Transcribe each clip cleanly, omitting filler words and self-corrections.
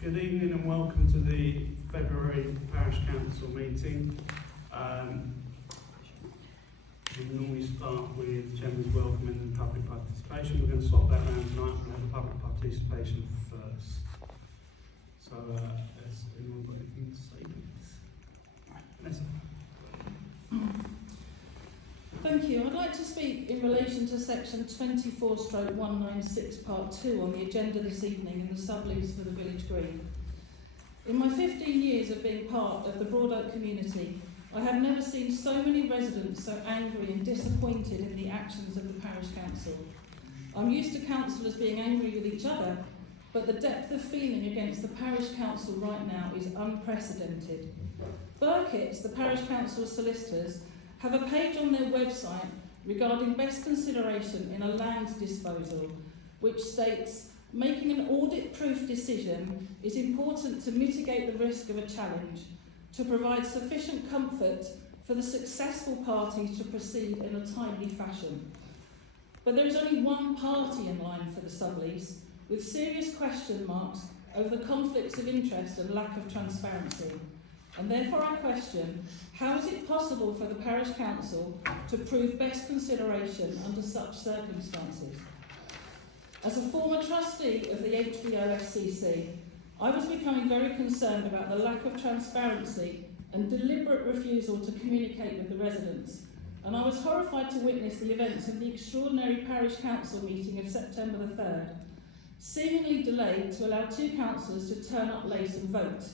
Good evening and welcome to the February Parish Council meeting. We normally start with Chairman's welcome and then public participation. We're going to swap that around tonight. We'll have the public participation first. So, has anyone got anything to say? Vanessa. Thank you. I'd like to speak in relation to section 24/196 part 2 on the agenda this evening in the sublease for the village green. In my 15 years of being part of the Broadoak community, I have never seen so many residents so angry and disappointed in the actions of the parish council. I'm used to councillors being angry with each other, but the depth of feeling against the parish council right now is unprecedented. Burkitt's, the parish council solicitors, have a page on their website regarding best consideration in a land disposal, which states, making an audit-proof decision is important to mitigate the risk of a challenge, to provide sufficient comfort for the successful parties to proceed in a timely fashion. But there is only one party in line for the sublease, with serious question marks over the conflicts of interest and lack of transparency. And therefore I question, how is it possible for the parish council to prove best consideration under such circumstances? As a former trustee of the HBO FCC, I was becoming very concerned about the lack of transparency and deliberate refusal to communicate with the residents, and I was horrified to witness the events of the extraordinary parish council meeting of September the 3rd, seemingly delayed to allow two councillors to turn up late and vote.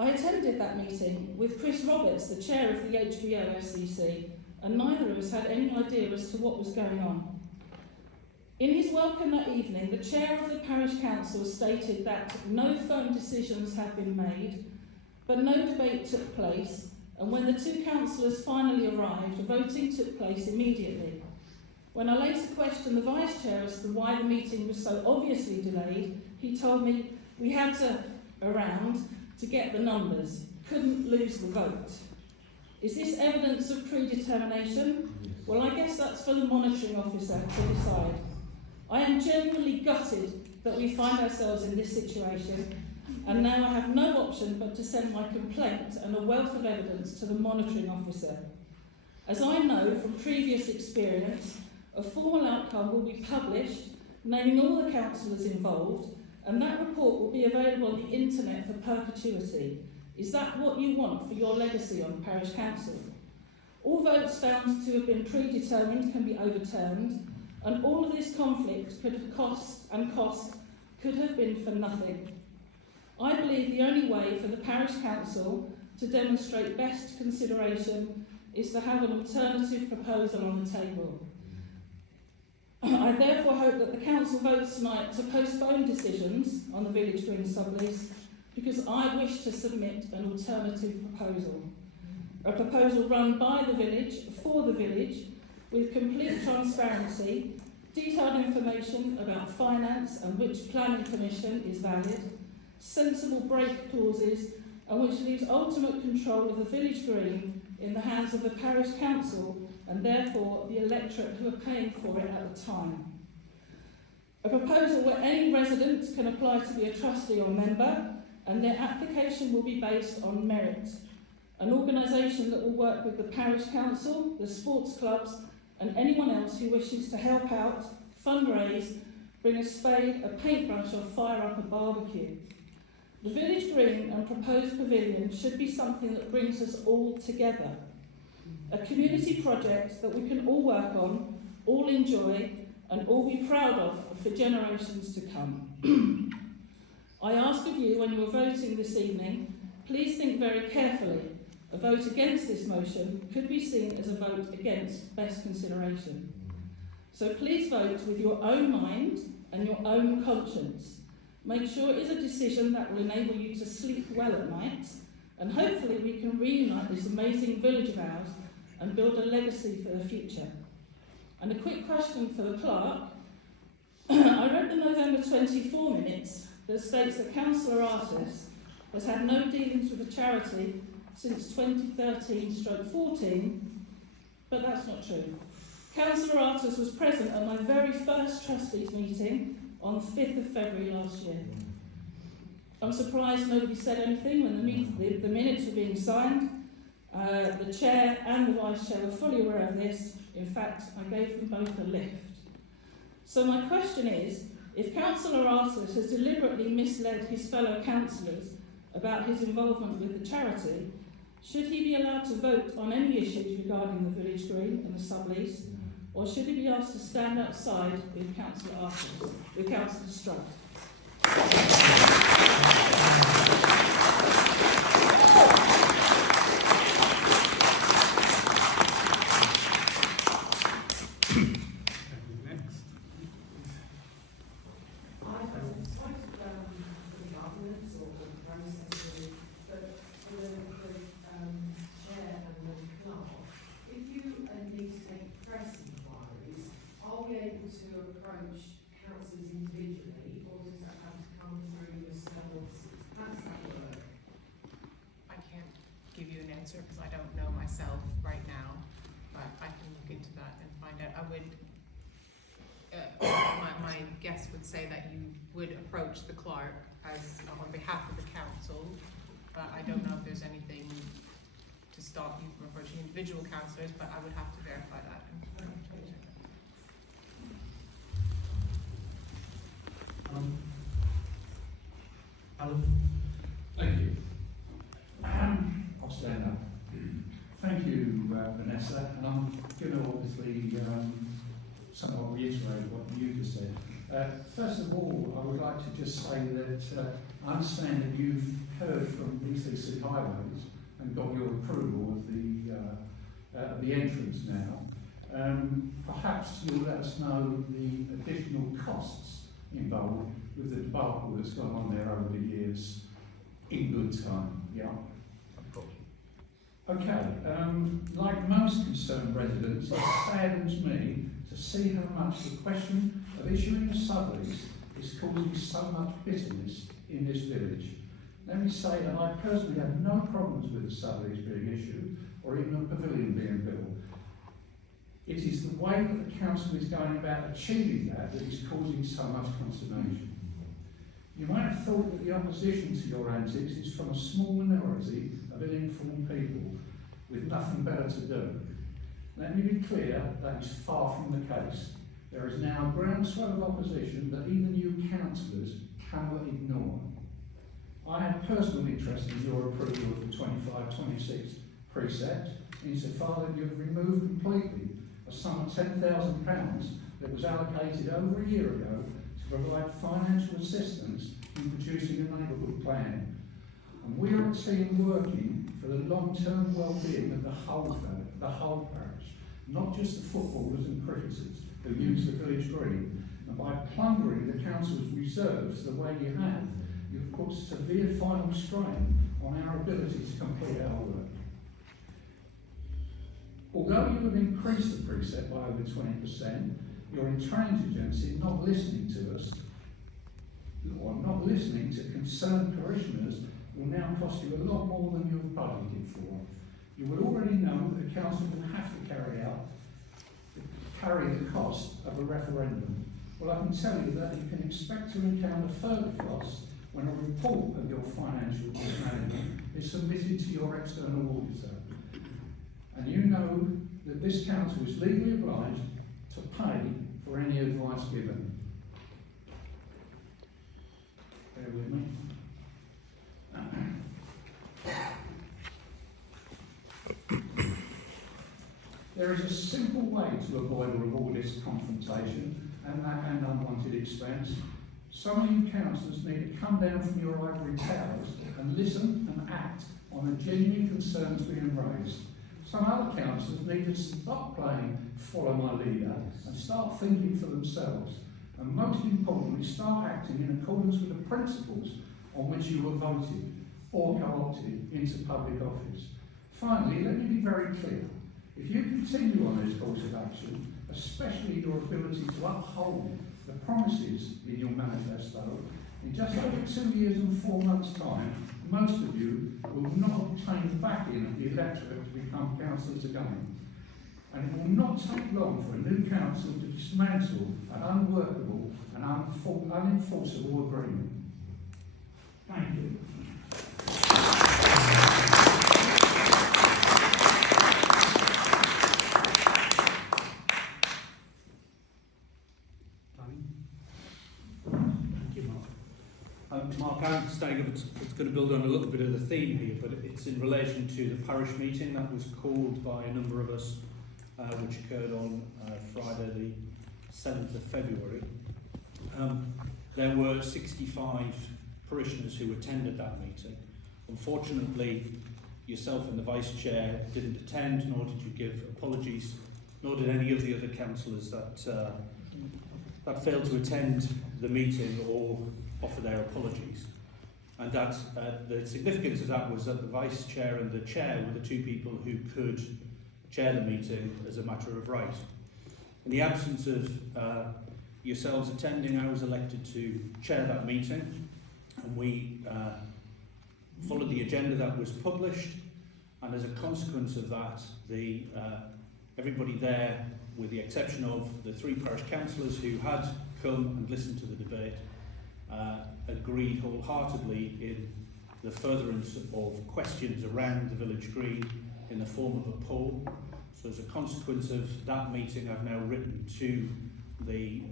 I attended that meeting with Chris Roberts, the chair of the HBO FCC, and neither of us had any idea as to what was going on. In his welcome that evening, the chair of the parish council stated that no firm decisions had been made, but no debate took place, and when the two councillors finally arrived, voting took place immediately. When I later questioned the vice chair as to why the meeting was so obviously delayed, he told me we had to get the numbers, couldn't lose the vote. Is this evidence of predetermination? Well, I guess that's for the monitoring officer to decide. I am genuinely gutted that we find ourselves in this situation, and now I have no option but to send my complaint and a wealth of evidence to the monitoring officer. As I know from previous experience, a formal outcome will be published, naming all the councillors involved, and that report will be available on the internet for perpetuity. Is that what you want for your legacy on parish council? All votes found to have been predetermined can be overturned, and all of this conflict could have could have been for nothing. I believe the only way for the parish council to demonstrate best consideration is to have an alternative proposal on the table. I therefore hope that the council votes tonight to postpone decisions on the village green sublease, because I wish to submit an alternative proposal. A proposal run by the village, for the village, with complete transparency, detailed information about finance and which planning permission is valid, sensible break clauses, and which leaves ultimate control of the village green in the hands of the parish council and therefore the electorate who are paying for it at the time. A proposal where any resident can apply to be a trustee or member, and their application will be based on merit. An organisation that will work with the parish council, the sports clubs, and anyone else who wishes to help out, fundraise, bring a spade, a paintbrush, or fire up a barbecue. The village green and proposed pavilion should be something that brings us all together. A community project that we can all work on, all enjoy, and all be proud of for generations to come. I ask of you, when you are voting this evening, please think very carefully. A vote against this motion could be seen as a vote against best consideration. So please vote with your own mind and your own conscience. Make sure it is a decision that will enable you to sleep well at night, and hopefully we can reunite this amazing village of ours and build a legacy for the future. And a quick question for the clerk. I read the November 24 minutes that states that Councillor Artis has had no dealings with the charity since 2013/14, but that's not true. Councillor Artis was present at my very first trustees meeting on the 5th of February last year. I'm surprised nobody said anything when the minutes were being signed. The chair and the vice chair were fully aware of this. In fact, I gave them both a lift. So my question is, if Councillor Arthurs has deliberately misled his fellow councillors about his involvement with the charity, should he be allowed to vote on any issues regarding the village green and the sublease, or should he be asked to stand outside with Councillor Arthurs, with Councillor Strutt? Next. I don't quite the governance or the processes, but for the chair and the clerk, if you need to take press inquiries, are we able to approach councillors individually, or does that have to come through yourselves? How does that work? I can't give you an answer because I don't know myself right now, but I can look into that and find out. I would, my guess would say that you would approach the clerk as on behalf of the council, but I don't know if there's anything to stop you from approaching individual councillors, but I would have to verify that. Alan? Thank you. I'll stand up. Thank you, Vanessa, and I'm going to obviously somewhat reiterate what you just said. First of all, I would like to just say that I understand that you've heard from BCC Highways and got your approval of the entrance now. Perhaps you'll let us know the additional costs involved with the debacle that's gone on there over the years in good time, yeah? Okay, like most concerned residents, it saddens me to see how much the question of issuing a sublease is causing so much bitterness in this village. Let me say that I personally have no problems with the sublease being issued or even a pavilion being built. It is the way that the council is going about achieving that is causing so much consternation. You might have thought that the opposition to your antics is from a small minority of ill-informed people with nothing better to do. Let me be clear, that is far from the case. There is now a groundswell of opposition that even you councillors cannot ignore. I have personal interest in your approval of the 25-26 precept, insofar that you have removed completely a sum of £10,000 that was allocated over a year ago to provide financial assistance in producing a neighbourhood plan. And we are a team working for the long-term well-being of the whole parish, not just the footballers and cricketers who use the village green. And by plundering the council's reserves the way you have, you've put severe final strain on our ability to complete our work. Although you have increased the precept by over 20%, your intransigence in not listening to us, or not listening to concerned parishioners, will now cost you a lot more than you have budgeted for. You will already know that the council will have to carry the cost of a referendum. Well, I can tell you that you can expect to encounter further costs when a report of your financial management is submitted to your external auditor. And you know that this council is legally obliged to pay for any advice given. Bear with me. There is a simple way to avoid all this confrontation and unwanted expense. Some of you councillors need to come down from your ivory towers and listen and act on the genuine concerns being raised. Some other councillors need to stop playing follow my leader and start thinking for themselves. And most importantly, start acting in accordance with the principles on which you were voted or co-opted into public office. Finally, let me be very clear. If you continue on this course of action, especially your ability to uphold the promises in your manifesto, in just over 2 years and 4 months' time, most of you will not obtain the backing of the electorate to become councillors again. And it will not take long for a new council to dismantle an unworkable and unenforceable agreement. Thank you. Mark, I'm staying up. It's going to build on a little bit of the theme here, but it's in relation to the parish meeting that was called by a number of us, which occurred on Friday the 7th of February. There were 65 parishioners who attended that meeting. Unfortunately, yourself and the Vice Chair didn't attend, nor did you give apologies, nor did any of the other councillors that failed to attend the meeting or offer their apologies. And that the significance of that was that the Vice Chair and the Chair were the two people who could chair the meeting as a matter of right. In the absence of yourselves attending, I was elected to chair that meeting, and we followed the agenda that was published, and as a consequence of that, everybody there, with the exception of the 3 parish councillors who had come and listened to the debate, agreed wholeheartedly in the furtherance of questions around the village green in the form of a poll. So as a consequence of that meeting, I've now written to the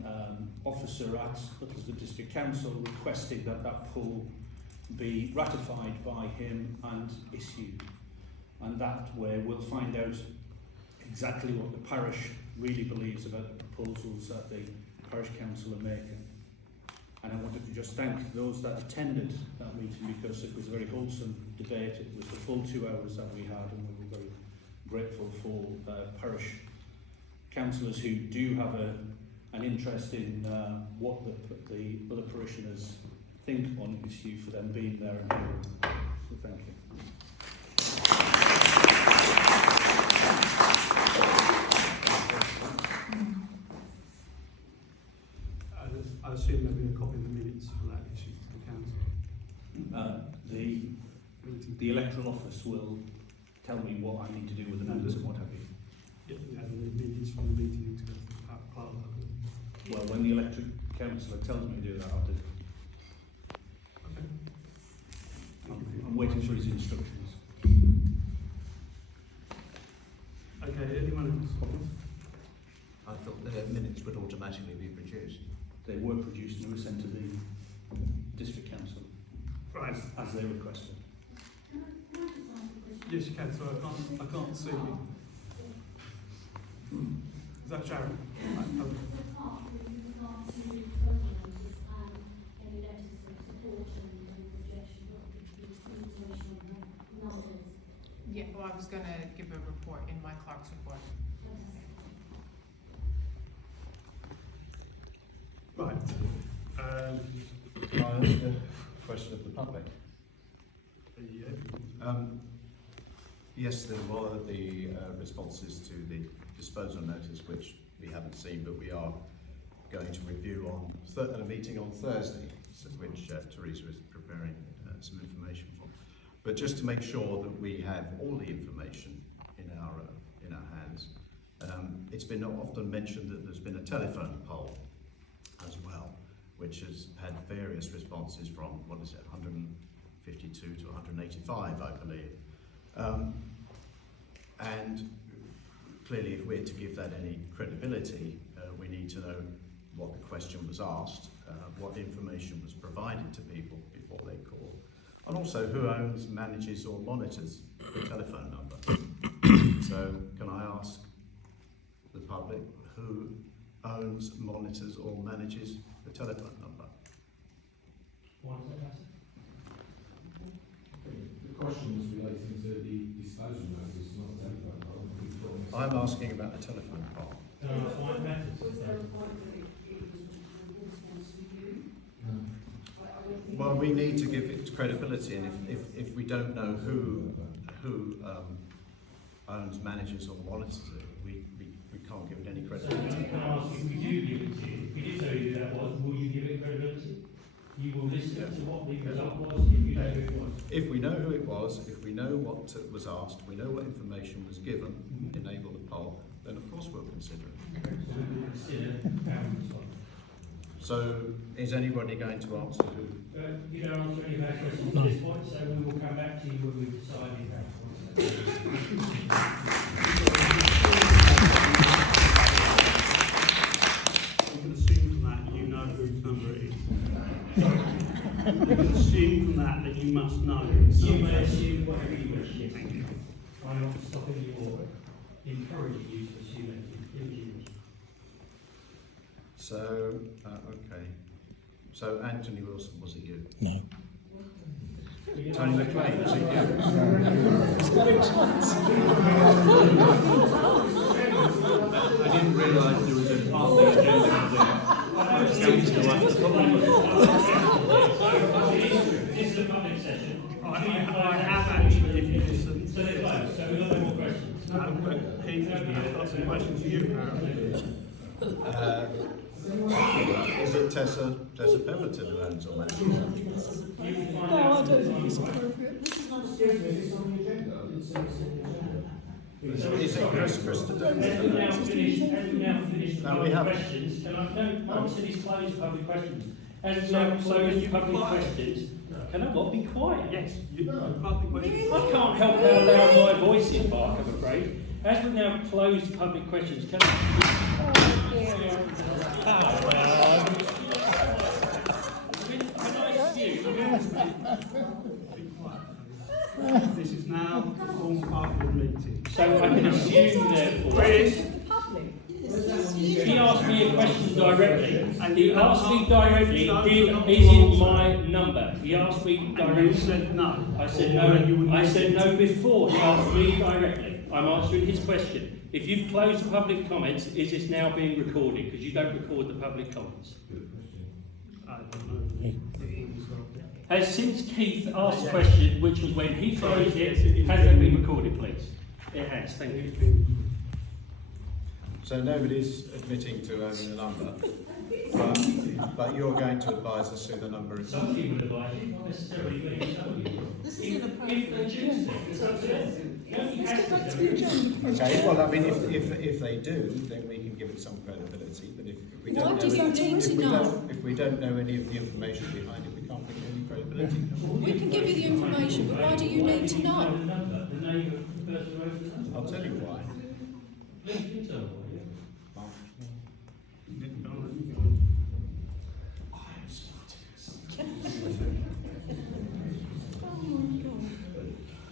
officer at Uttlesford District Council requesting that that poll be ratified by him and issued. And that way we'll find out exactly what the parish really believes about the proposals that the parish council are making. And I wanted to just thank those that attended that meeting, because it was a very wholesome debate. It was the full 2 hours that we had, and we were very grateful for parish councillors who do have an interest in what the other parishioners think on the issue, for them being there and hearing. So thank you. I assume there'll be a copy of the minutes for that issue to the council. The electoral office will tell me what I need to do with the minutes and what have you. Yeah, we have the minutes from the meeting to go to the clerk. Well, when the electric councillor tells me to do that, I'll do it. Okay. I'm waiting for his instructions. Okay, anyone else? I thought the minutes would automatically be produced. They were produced and were sent to the district council Right. as they requested. Yes, you can. Sorry, I can't see you. Is that Sharon? Yeah, well, I was going to give a report in my clerk's report. Right. Can I ask a question of the public? Yeah. Yes, there were the responses to the disposal notice, which we haven't seen, but we are going to review on a meeting on Thursday, which Teresa is preparing some information for. But just to make sure that we have all the information in our hands, it's been often mentioned that there's been a telephone poll as well, which has had various responses from, 152 to 185, I believe. And clearly, if we're to give that any credibility, we need to know what the question was asked, what information was provided to people before they call, and also who owns, manages or monitors the telephone number. So can I ask the public who owns, monitors or manages the telephone number? The question was relating to the disposal notice, not telephone poll. I'm asking about the telephone poll. Was there a point that it was reportable to you? Well, we need to give it credibility, and if we don't know who owns, manages or monitors it, we can't give it any So credibility. can I ask, if we do give it to you, if we did tell you who that was, will you give it credibility? You will listen to what the result was if you know who it was? If we know who it was, if we know what was asked, we know what information was given, enable the poll, then of course we'll consider it. So we will consider how we respond. So is anybody going to answer who? You don't answer any of our questions at this point, so we will come back to you when we've decided how to We can assume from that you know whose number it is. You can assume from that you must know. You may assume whatever you wish, yes. Thank you. I'm not stopping you or encouraging you to assume anything. So, okay. So Anthony Wilson, was it you? No. Tony McLean, was it you? I didn't realise there was a part of the agenda This is a public session. I have actually, if you listen. So they're closed, so we've got no more questions. Heath, I've got some questions for you, apparently. Is it Tessa Pemberton who owns or manages? No, I don't think it's appropriate. Is it Krista As we now finish the No, we public haven't. questions, can I, no, answer these closed public questions. As we now close public questions, can I not be quiet? Yes, public questions. I can't help how loud my voice is, Mark, I'm afraid. As we now close public questions, can This is now the formal part of the meeting. So I can assume therefore, Chris, he asked me a question directly. And He you asked me can't- directly, no, give, no, is it no. my number? He asked me and you directly. said no. I said Or you no, wouldn't- I said no before, he asked me directly. I'm answering his question. If you've closed the public comments, is this now being recorded? Because you don't record the public comments. I don't know. Has since Keith asked the question, which was when he closed it, has that been recorded, please? It has, thank you. So nobody's admitting to owning the number, but you're going to advise us who the number is. Some people advise you, not necessarily me, some of you. If they choose to, it's up to them. Nobody has to do it. Okay, well, I mean, if they do, then we can give it some credibility, but if we don't Why know, do you need to know? if we don't know any of the information behind it, we can't give any credibility. We can give you the information, but why do you need to know? The number, the name of the person who owns the number. I'll tell you why. Please, you tell me why, yeah.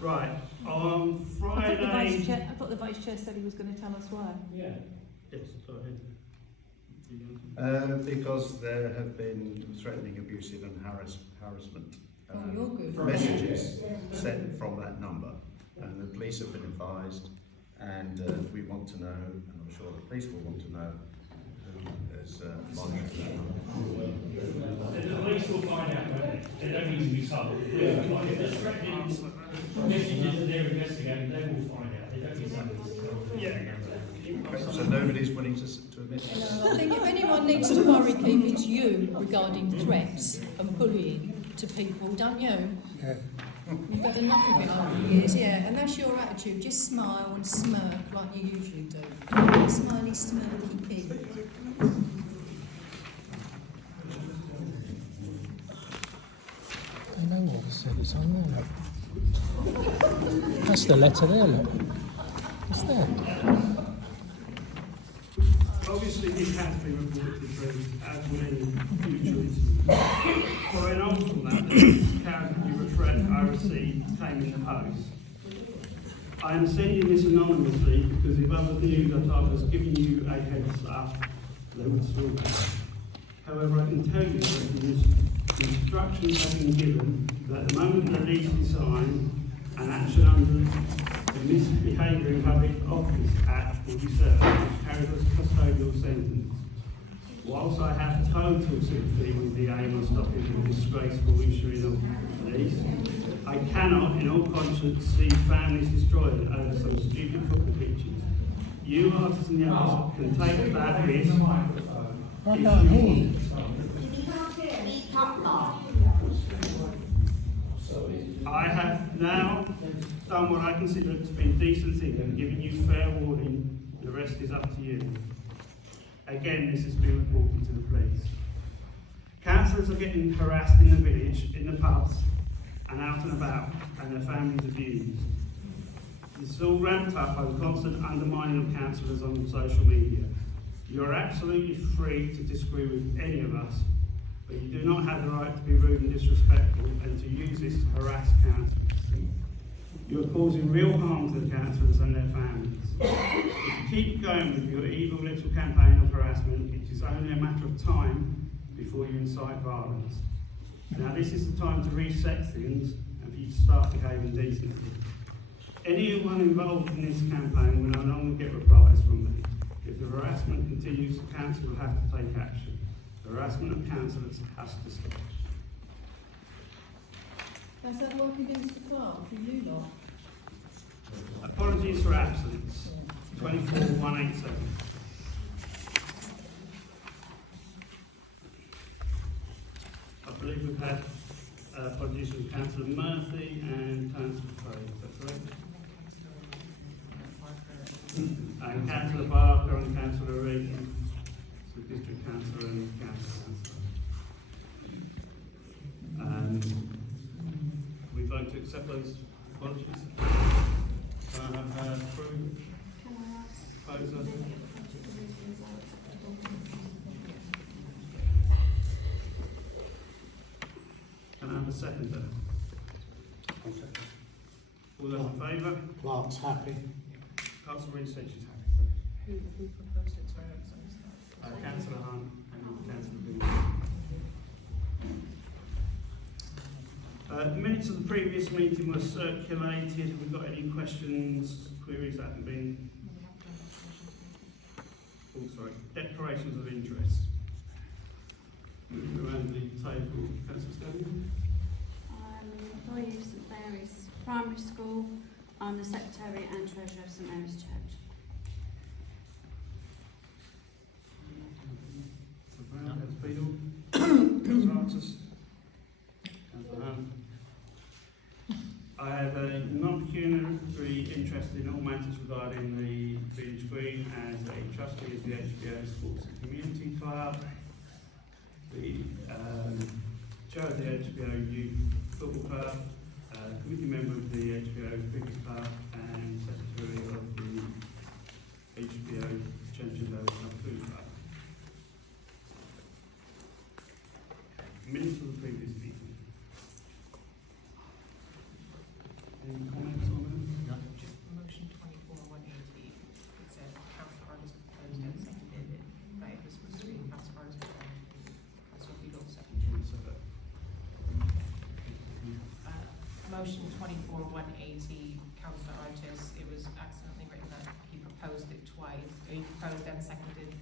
Right, on Friday. I thought the Vice Chair said he was going to tell us why. Yeah. Yes, go ahead. Because there have been threatening, abusive and harassment you're good. messages sent from that number. And the police have been advised, and we want to know, and I'm sure the police will want to know, who is monitoring that number. The police will find out, won't they? They don't need to be told. If there's threatening messages that they're investigating, they will find out. They don't need somebody to tell them. Okay, so nobody's willing to admit You this? know, I think if anyone needs to worry, Keith, it's you regarding threats and bullying to people, don't you? Yeah. You've had enough of it over the years, yeah, and that's your attitude. Just smile and smirk like you usually do. Smiley, smirky pig. I know what I said, it's on there, look. That's the letter there, look. It's there. Obviously, this has been reported to police, as will any future incident. Following on from that, the character threat I received came in the post. I am sending this anonymously because if other news I thought was giving you a heads up, they would still that. However, I can tell you that the instructions have been given that the moment the lease is signed, an action under the Misbehaviour in Public Office Act will be served, which carries a custodial sentence. Whilst I have total sympathy with the aim of stopping the disgraceful issuing of lease, I cannot, in all conscience, see families destroyed over some stupid football pitches. You artists and the others can take that risk if you want. I have now done what I consider to be a decent thing and given you fair warning. The rest is up to you. Again, this has been reported to the police. Councillors are getting harassed in the village, in the pubs, and out and about, and their families abused. This is all ramped up by the constant undermining of councillors on social media. You are absolutely free to disagree with any of us, But you do not have the right to be rude and disrespectful and to use this to harass councillors. You are causing real harm to the councillors and their families. If you keep going with your evil little campaign of harassment, it is only a matter of time before you incite violence. Now this is the time to reset things and for you to start behaving decently. Anyone involved in this campaign will no longer get replies from me. If the harassment continues, the council will have to take action. The harassment of councillors has to stop. Has that worked against the clerk for you lot? Apologies for absence. 24187. I believe we've had apologies from Councillor Murphy and Councillor Craig, is that correct? And Councillor Barker and Councillor Regan, the District Councillor and Council Councillor. We'd like to accept those apologies. Can I have through? Proposer? Can I have a seconder? All those in favour? Clark's happy. Councillor Reed said she's happy. Who proposed it? Sorry, Councillor Hunt and Councillor Booth. The minutes of the previous meeting were circulated. Have we got any questions, queries that haven't been? Oh, sorry. Declarations of interest. Moving around the table, Councillor Stanley. I'm an employee of St Mary's Primary School. I'm the Secretary and Treasurer of St Mary's Church. Councillor Brown, Councillor Beadle. Councillor Artis. Councillor Hunt. I have a non-pecuniary interest in all matters regarding the Village Green as a trustee of the HBO Sports and Community Club, the chair of the HBO Youth Football Club, committee member of the HBO Cricket Club, and secretary of the HBO Changeover Food Club. Minutes of the previous meeting. Any comments on that? No. Just motion 24-180. It said Councillor Artis proposed and seconded it, but it was supposed to be Councillor Artis and Councillor Beadle seconded. Motion 24-180, Councillor Artis. It was accidentally written that he proposed it twice. He proposed and seconded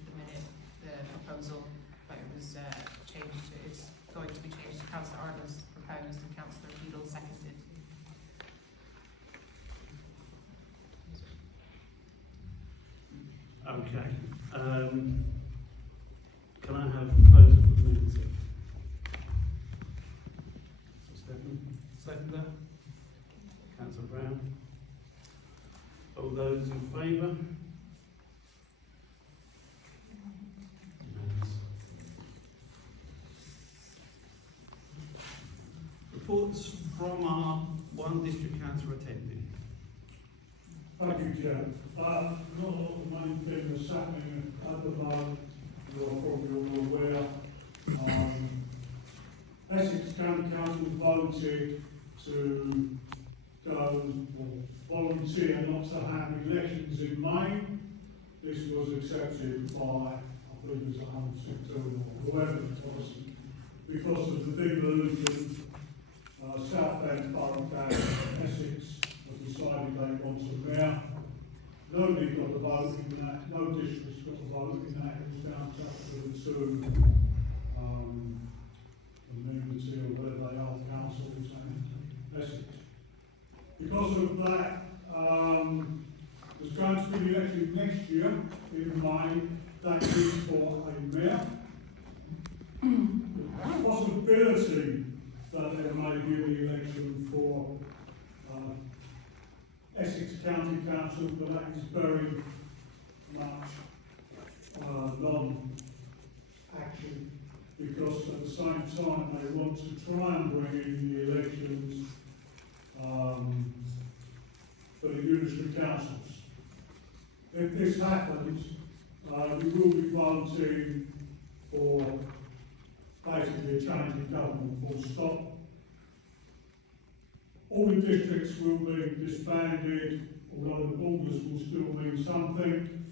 the proposal, but it was changed to, it's going to be changed to Councillor Artis proposed and Councillor Beadle seconded. Okay. Can I have a proposal for the minutes? Seconder? Councillor Brown? All those in favour? Reports from our one district councillor attending. Thank you, Chair. Not a lot of main thing that's happening at the moment, you're probably all aware. Essex County Council voted to go or volunteer not to have elections in May. This was accepted by, I believe it was 162 or whoever it was, because of the devolution. Southend, Borough County, Essex have decided they want a mayor. Nobody got a vote in that, no districts got a vote in that, it was down to the two community or whatever they are, councils and Essex. Because of that, there's going to be an election next year in May, that is for a mayor. The possibility that there may be an election for Essex County Council, but that is very much non-action, because at the same time they want to try and bring in the elections for the unitary councils. If this happens, we will be volunteering for basically a stop. All the districts will be disbanded, although the borders will still mean something,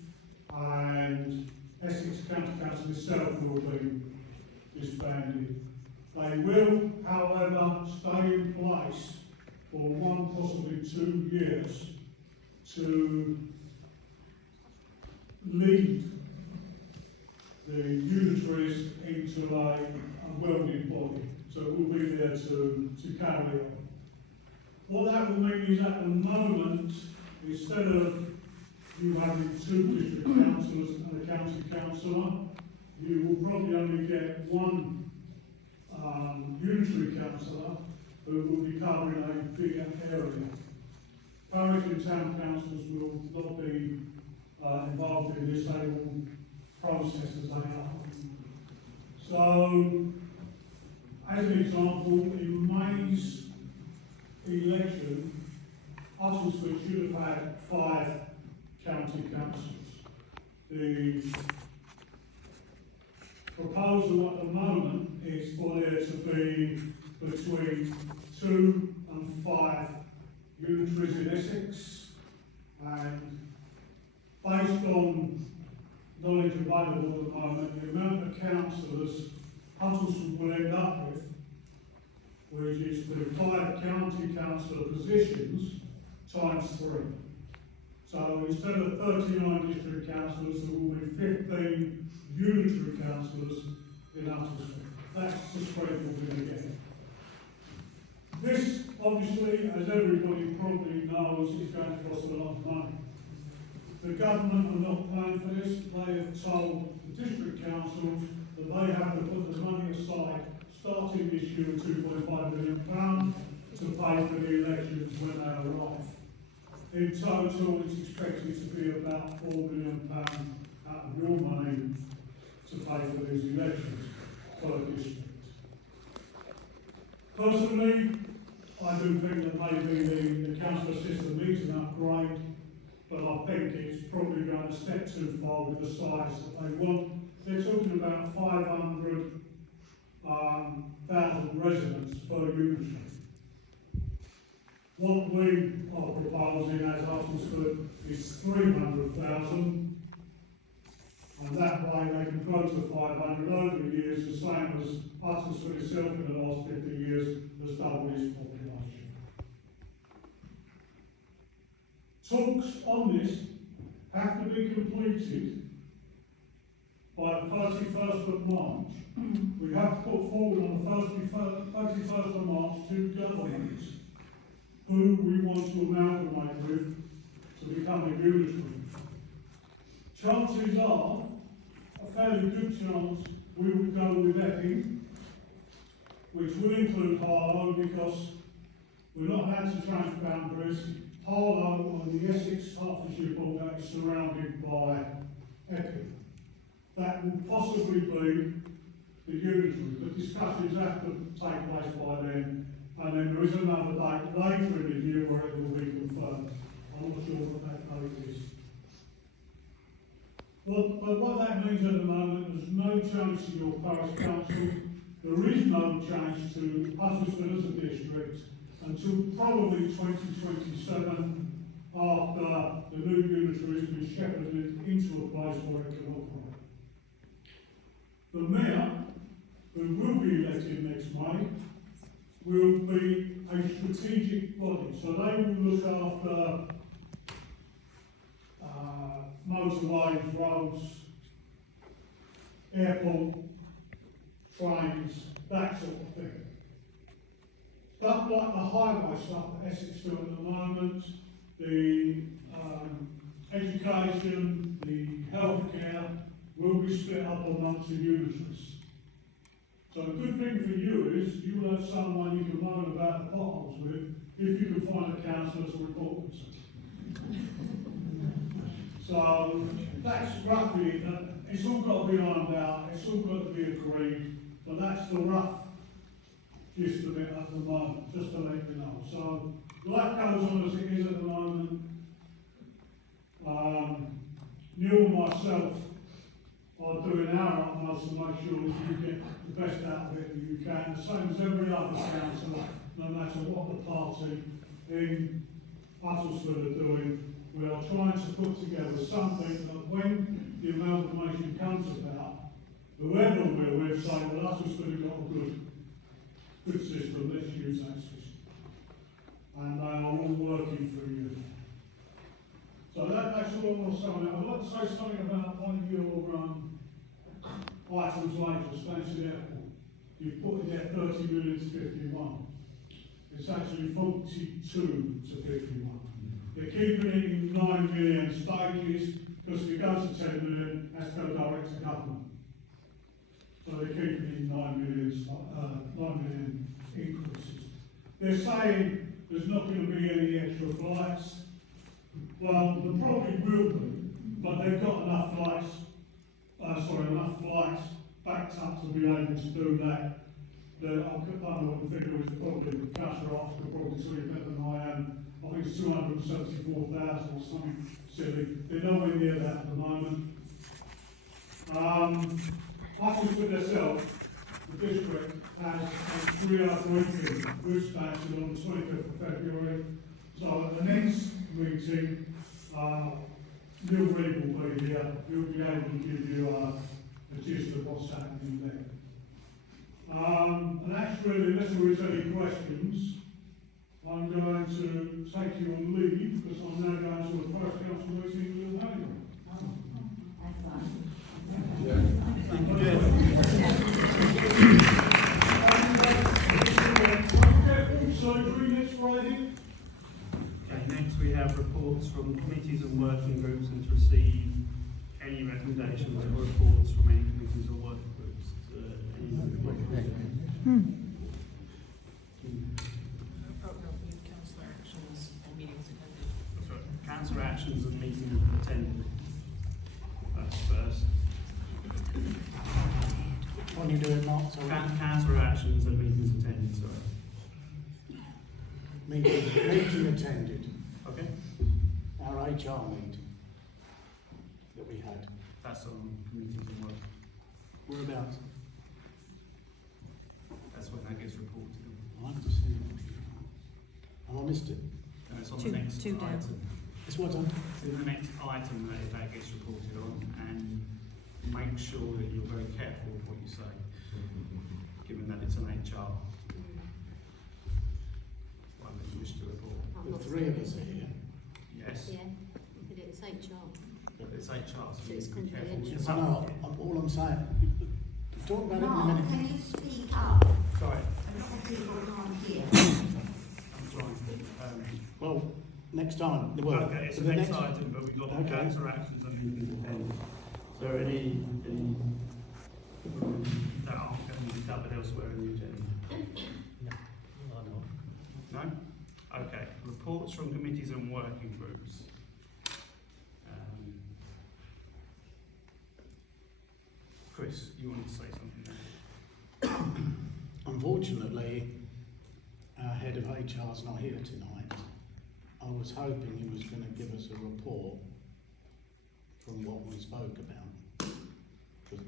and Essex County Council itself will be disbanded. They will, however, stay in place for 1, possibly 2 years to lead the unitaries into a welding body. So we'll be there to carry on. What that will mean is at the moment, instead of you having 2 district councillors and a county councillor, you will probably only get 1 unitary councillor who will be covering a bigger area. Parish and town councils will not be involved in this, they will process as they are. So, as an example, in May's election, Uttlesford should have had 5 county councils. The proposal at the moment is for there to be between 2 and 5 unitaries in Essex, and based on knowledge available at the moment, the amount of councillors Uttlesford will end up with, which is the 5 county councillor positions times 3. So instead of 39 district councillors, there will be 15 unitary councillors in Uttlesford. That's the spread we're going to get. This, obviously, as everybody probably knows, is going to cost a lot of money. The government are not paying for this. They have told the district councils that they have to put the money aside, starting this year, £2.5 million, to pay for the elections when they arrive. In total, it's expected to be about £4 million out of your money to pay for these elections per district. Personally, I do think that maybe the council system needs an upgrade, but I think it's probably going a step too far with the size that they want. They're talking about 500,000 residents per unitary. What we are proposing as Uttlesford is 300,000, and that way they can grow to 500 over the years, the same as Uttlesford itself in the last 50 years has doubled its population. Talks on this have to be completed by the 31st of March. We have to put forward on the 31st of March 2 governments who we want to amalgamate with to become a unitary. Chances are, a fairly good chance, we will go with Epping, which will include Harlow, because we're not allowed to change boundaries. Harlow on the Essex-Hertfordshire border is surrounded by Epping. That will possibly be the unitary. The discussions have to take place by then, and then there is another date later in the year where it will be confirmed. I'm not sure what that date is. But what that means at the moment, there's no change to your parish council. There is no change to Uttlesford as a district until probably 2027, after the new unitary has been shepherded into a place where it can operate. The mayor, who will be elected next May, will be a strategic body. So they will look after motorways, roads, airport, trains, that sort of thing. Stuff like the highway stuff that Essex do at the moment, the education, the healthcare, will be split up amongst the unitaries. So the good thing for you is you will have someone you can moan about the potholes with if you can find a councillor to report them to. So that's roughly, it's all got to be ironed out, it's all got to be agreed, but that's the rough gist of it at the moment, just to let you know. So life goes on as it is at the moment. Neil and myself are doing our utmost to make sure that you get the best out of it that you can, the same as every other council, no matter what the party in Uttlesford are doing. We are trying to put together something that when the amalgamation comes about, whoever we're with say, well, Uttlesford have got a good system, let's use that system. And they are all working for you. So that's all I was saying. I'd like to say something about one of your items later, Stansted Airport. You put it there 30 million to 51. It's actually 42 to 51. They're keeping it in 9 million stages, because if it goes to 10 million, that's go direct to government. So they're keeping it in 9 million increases. They're saying there's not going to be any extra flights. Well, there probably will be, but they've got enough flights backed up to be able to do that. I don't know what the figure is, probably Councillor Arthur could probably tell you better than I am. I think it's 274,000 or something silly. They're nowhere near that at the moment. I think for themselves, the district has a 3-hour briefing with Stansted on the 25th of February. So at the next meeting, Neil Reed will be here. He'll be able to give you a gist of what's happening there. And actually, unless there is any questions, I'm going to take you on leave, because I'm now going to the first council meeting with Hannah. Surgery next Friday. Okay, next we have reports from committees and working groups, and to receive any recommendations or reports from any committees or working groups. Councillor actions and meetings attended. Sorry, councillor actions and meetings attended. That's first. What are you doing, Mark? Councillor actions and meetings attended, sorry. Meeting attended. Okay, Our HR meeting that we had. that's on committees and work. Whereabouts? That's when that gets reported. I haven't seen it. Have I missed it? No, it's on the next two down. item. It's what on? It's in the next item that gets reported on, and make sure that you're very careful with what you say, given that it's an HR one that you wish to report. The three of us are here. Yes, Yeah, but it's HR. but it's HR, so you It's need to be careful with Yes, your I know. All I'm saying. Talk about it in a minute. Can you speak up? Sorry, A lot of people can't hear. I'm trying. Well, next time. Okay, it's for the next item, but we've got the Okay. councillor actions and meetings attended. So any that aren't going to be covered elsewhere in the agenda? No? Okay, reports from committees and working groups. Chris, you wanted to say something there? Unfortunately, our head of HR is not here tonight. I was hoping he was going to give us a report from what we spoke about. Because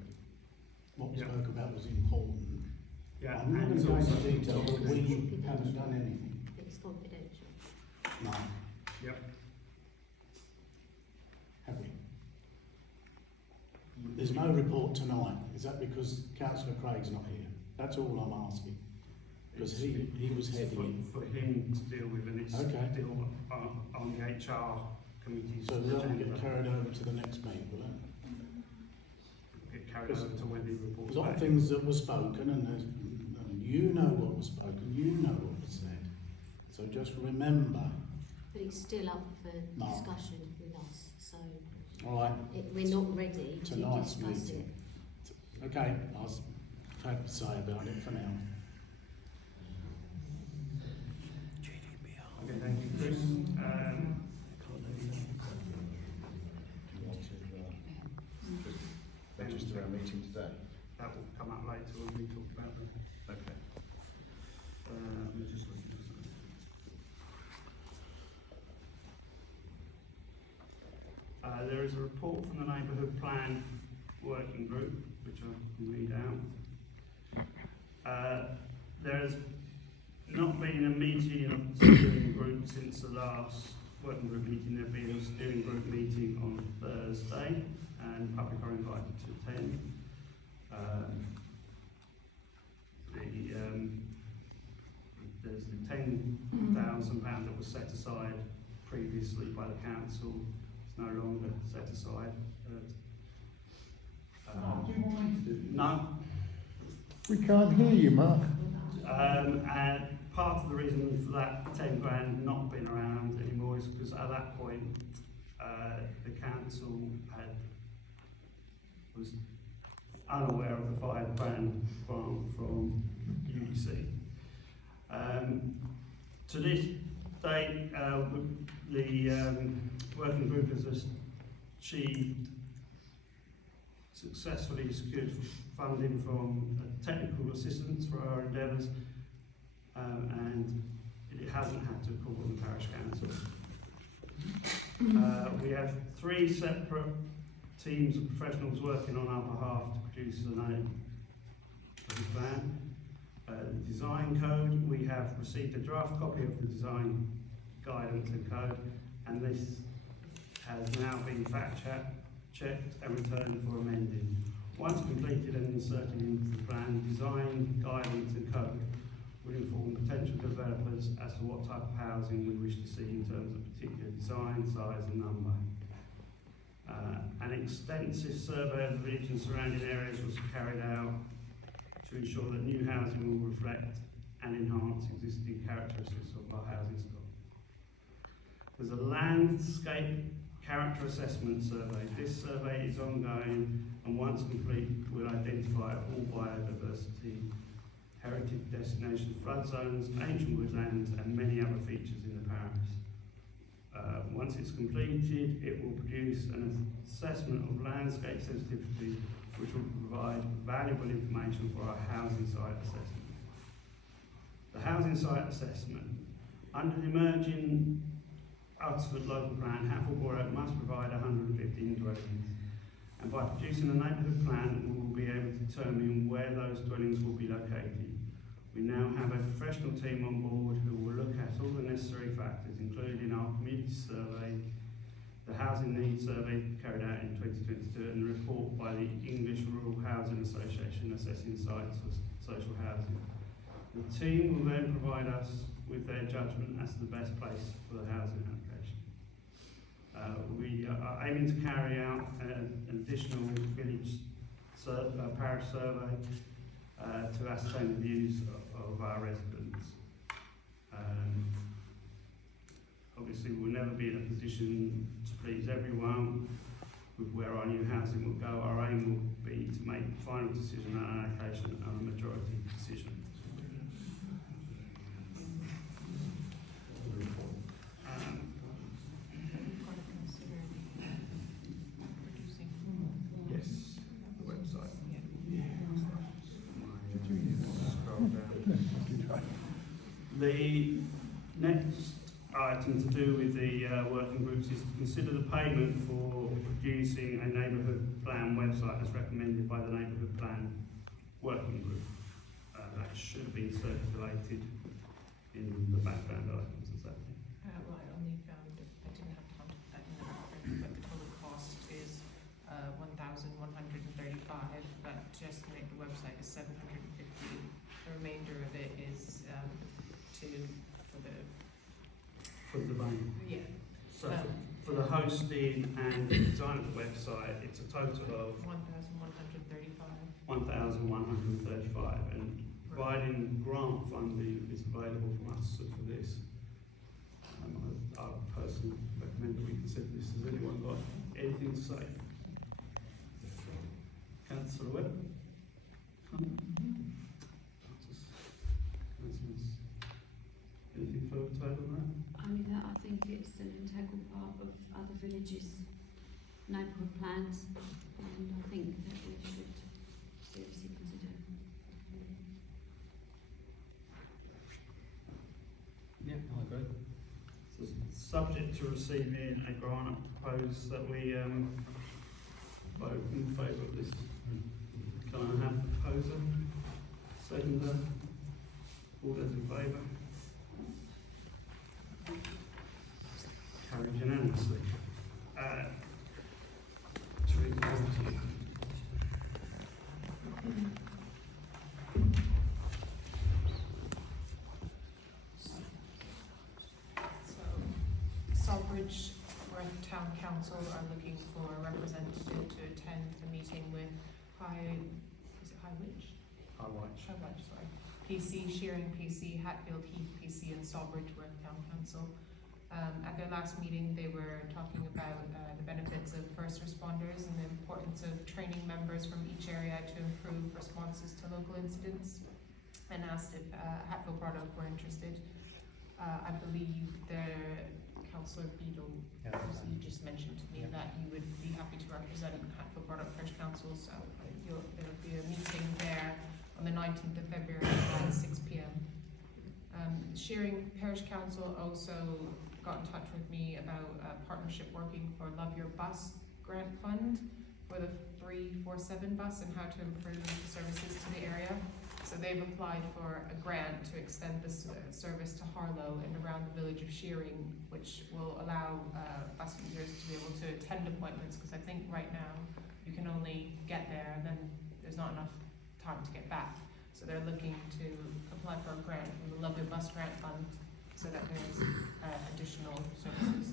what we Yeah. spoke about was important. Yeah, I'm not and going it's to go into also- detail, but we haven't done anything. It's confidential. No, Yep. have we? There's no report tonight. Is that because Councillor Craig's not here? That's all I'm asking. Because he was heading it. For him to deal with, and it's Okay. still on the HR committee's So that'll agenda. get carried over to the next meeting, will it? Get carried over to when he reports There's a lot back. of things that were spoken, and you know what was spoken, you know what was said. So just remember, But it's still up for Mark. discussion with us, so all right, we're not ready to tonight's discuss meeting. it. Okay, I'll have to say about it for now. Okay, thank you, Chris. Do you want to register our meeting today? That will come up later when we talk about the. Okay. Let me just look at this. There is a report from the neighbourhood plan working group, which I can read out. There has not been a meeting of the steering group since the last working group meeting. There will be a steering group meeting on Thursday, and public are invited to attend. There's the £10,000 that was set aside previously by the council. It's no longer set aside. Mark, do you want me to do this? No. We can't hear you, Mark. And part of the reason for that 10 grand not being around anymore is because at that point the council was unaware of the £5 grant from UEC. To this date, the working group has successfully secured funding from technical assistance for our endeavours, and it hasn't had to call on the parish council. We have 3 separate teams of professionals working on our behalf to produce the name of the plan. Design code, we have received a draft copy of the design guidance and code, and this has now been fact-checked and returned for amending. Once completed and inserted into the plan, design guidance and code will inform potential developers as to what type of housing we wish to see in terms of particular design, size and number. An extensive survey of the village and surrounding areas was carried out to ensure that new housing will reflect and enhance existing characteristics of our housing stock. There's a landscape character assessment survey. This survey is ongoing, and once complete will identify all biodiversity, heritage destinations, flood zones, ancient woodlands and many other features in the parish. Once it's completed, it will produce an assessment of landscape sensitivity, which will provide valuable information for our housing site assessment. The housing site assessment. Under the emerging Utterford local plan, Hatfield Borough must provide 115 dwellings, and by producing a neighbourhood plan, we will be able to determine where those dwellings will be located. We now have a professional team on board who will look at all the necessary factors, including our community survey, the housing needs survey carried out in 2022, and the report by the English Rural Housing Association assessing sites for social housing. The team will then provide us with their judgment as to the best place for the housing application. We are aiming to carry out an additional village parish survey to ascertain the views of our residents. Obviously, we'll never be in a position to please everyone with where our new housing will go. Our aim will be to make the final decision on allocation and a majority decision. Yes, the website. Scroll down. The next item to do with the working groups is to consider the payment for producing a neighbourhood plan website as recommended by the neighbourhood plan working group. That should have been circulated in the background items as that. Right, only found, I didn't have time to put that in the background, but the total cost is 1,135, but just to make the website is 750. The remainder of it is For the domain. yeah. So for the hosting and the design of the website, it's a total of 1,135. 1,135, and providing grant funding is available from us for this. I personally recommend that we consider this. Has anyone got anything to say? Councillor Webb? Anything further to add on that? Only that I think it's an integral part of other villages' neighbourhood plans, and I think that we should seriously consider. Yeah, I agree. So, subject to receiving a grant, I propose that we vote in favour of this? Can I have the proposer? Seconder? All those in favour? Carried unanimously. Teresa, over to you. So, Sawbridge Town Council are looking for a representative to attend the meeting with Highwich, sorry. PC, Shearing PC, Hatfield Heath PC and Sawbridge Town Council. At their last meeting, they were talking about the benefits of first responders and the importance of training members from each area to improve responses to local incidents, and asked if Hatfield Broddock were interested. I believe their Councillor Beadle, you just mentioned to me that you would be happy to represent Hatfield Broddock Parish Council, so there will be a meeting there on the 19th of February at 6 p.m. Shearing Parish Council also got in touch with me about a partnership working for Love Your Bus grant fund for the 347 bus and how to improve the services to the area. So they've applied for a grant to extend this service to Harlow and around the village of Shearing, which will allow bus users to be able to attend appointments, because I think right now you can only get there and then there's not enough time to get back. So they're looking to apply for a grant from the Love Your Bus grant fund so that there's additional services.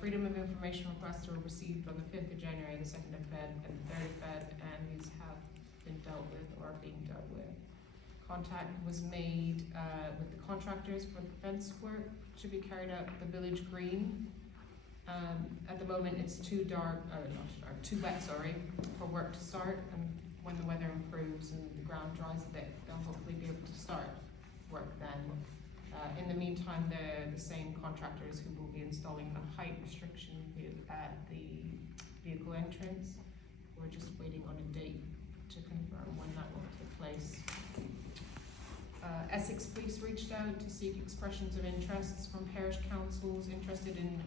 Freedom of information requests were received on the 5th of January, the 2nd of Feb, and the 3rd of Feb, and these have been dealt with or are being dealt with. Contact was made with the contractors for the fence work to be carried out at the village green. At the moment, it's too wet, for work to start, and when the weather improves and the ground dries a bit, they'll hopefully be able to start work then. In the meantime, they're the same contractors who will be installing the height restriction at the vehicle entrance. We're just waiting on a date to confirm when that will take place. Essex Police reached out to seek expressions of interests from parish councils interested in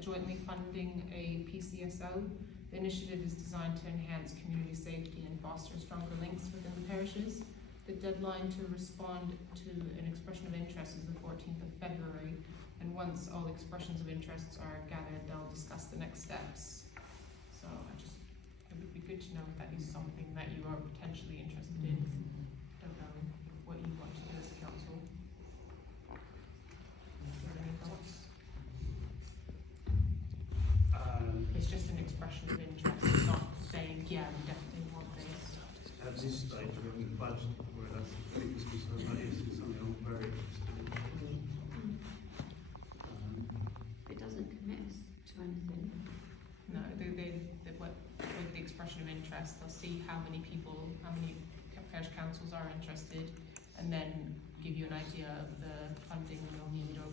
jointly funding a PCSO. The initiative is designed to enhance community safety and foster stronger links within the parishes. The deadline to respond to an expression of interest is the 14th of February, and once all expressions of interests are gathered, they'll discuss the next steps. So it would be good to know if that is something that you are potentially interested in. Don't know what you want to do as a council. Any thoughts? It's just an expression of interest, it's not saying, yeah, we definitely want this. At this stage, we haven't budgeted for it. I think this is something I'm very interested in. It doesn't commit us to anything. No, they with the expression of interest, they'll see how many people, how many parish councils are interested, and then give you an idea of the funding you'll need or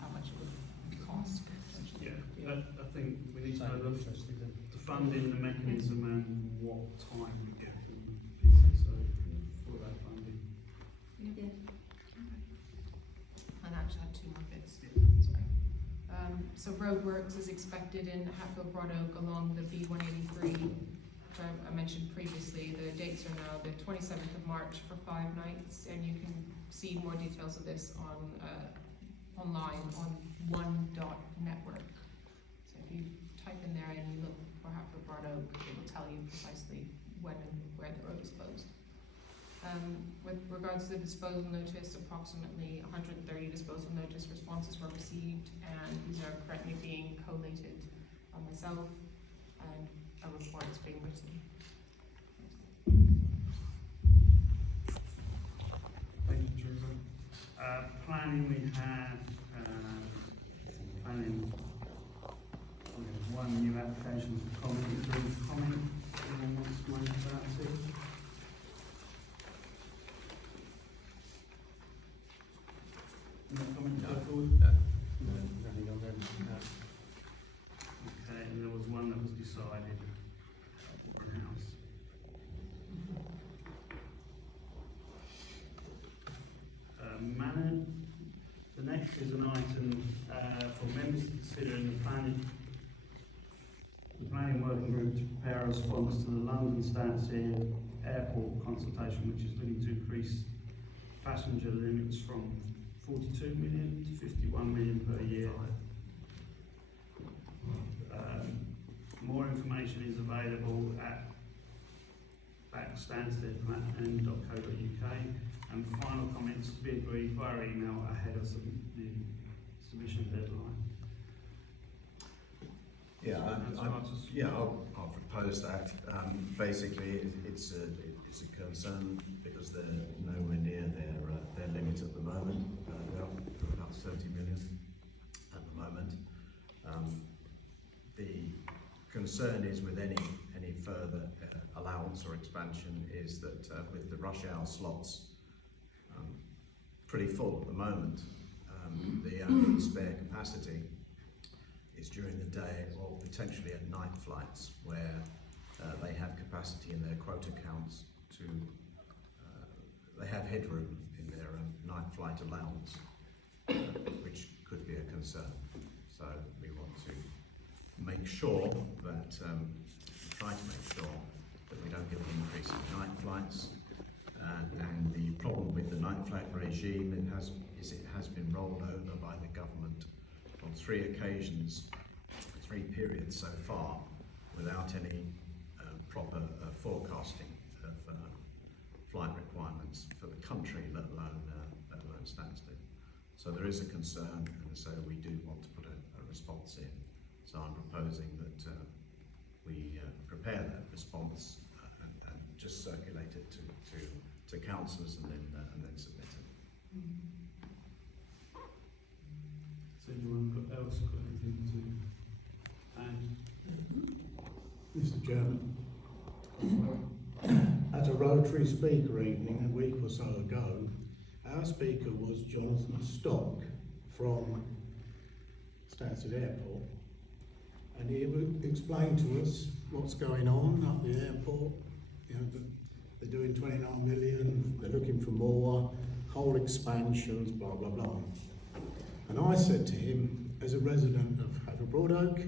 how much it would cost. Yeah, I think we need to know the funding, the mechanism, and what time we get from PCSO for that funding. Yeah. And I actually had two more bits. Sorry. So roadworks is expected in Hatfield Broddock along the B183, which I mentioned previously. The dates are now the 27th of March for 5 nights, and you can see more details of this on online on one.network. So if you type in there and you look for Hatfield Broddock, it will tell you precisely when and where the road is closed. With regards to the disposal notice, approximately 130 disposal notice responses were received, and these are currently being collated by myself, and a report is being written. Thank you, Teresa. Planning, we have planning. We have one new application for comment. Is there any comment anyone wants to make about it? No comment to go forward? Nothing on them. Okay, and there was one that was decided in-house. Manor. The next is an item for members to consider in the planning planning working group to prepare a response to the London Stansted Airport consultation, which is looking to increase passenger limits from 42 million to 51 million per year. More information is available at stansted.co.uk, and final comments to be agreed via email ahead of the submission deadline. I'll propose that. Basically, it's a concern because they're nowhere near their limit at the moment. They're up to about 30 million at the moment. The concern is with any further allowance or expansion is that with the rush hour slots pretty full at the moment, the only spare capacity is during the day or potentially at night flights where they have capacity in their quota counts to, they have headroom in their night flight allowance, which could be a concern. So we want to make sure that, try to make sure that we don't get an increase in night flights. And the problem with the night flight regime it has been rolled over by the government on 3 occasions, 3 periods so far, without any proper forecasting of flight requirements for the country, let alone Stansted. So there is a concern, and so we do want to put a response in. So I'm proposing that we prepare that response and just circulate it to councillors and then submit it. So anyone else got anything to add? Mr. Chairman, at a Rotary speaker evening a week or so ago, our speaker was Jonathan Stock from Stansted Airport, and he would explain to us what's going on up the airport. You know, they're doing 29 million, they're looking for more, whole expansions, blah, blah, blah. And I said to him, as a resident of Haverford Oak,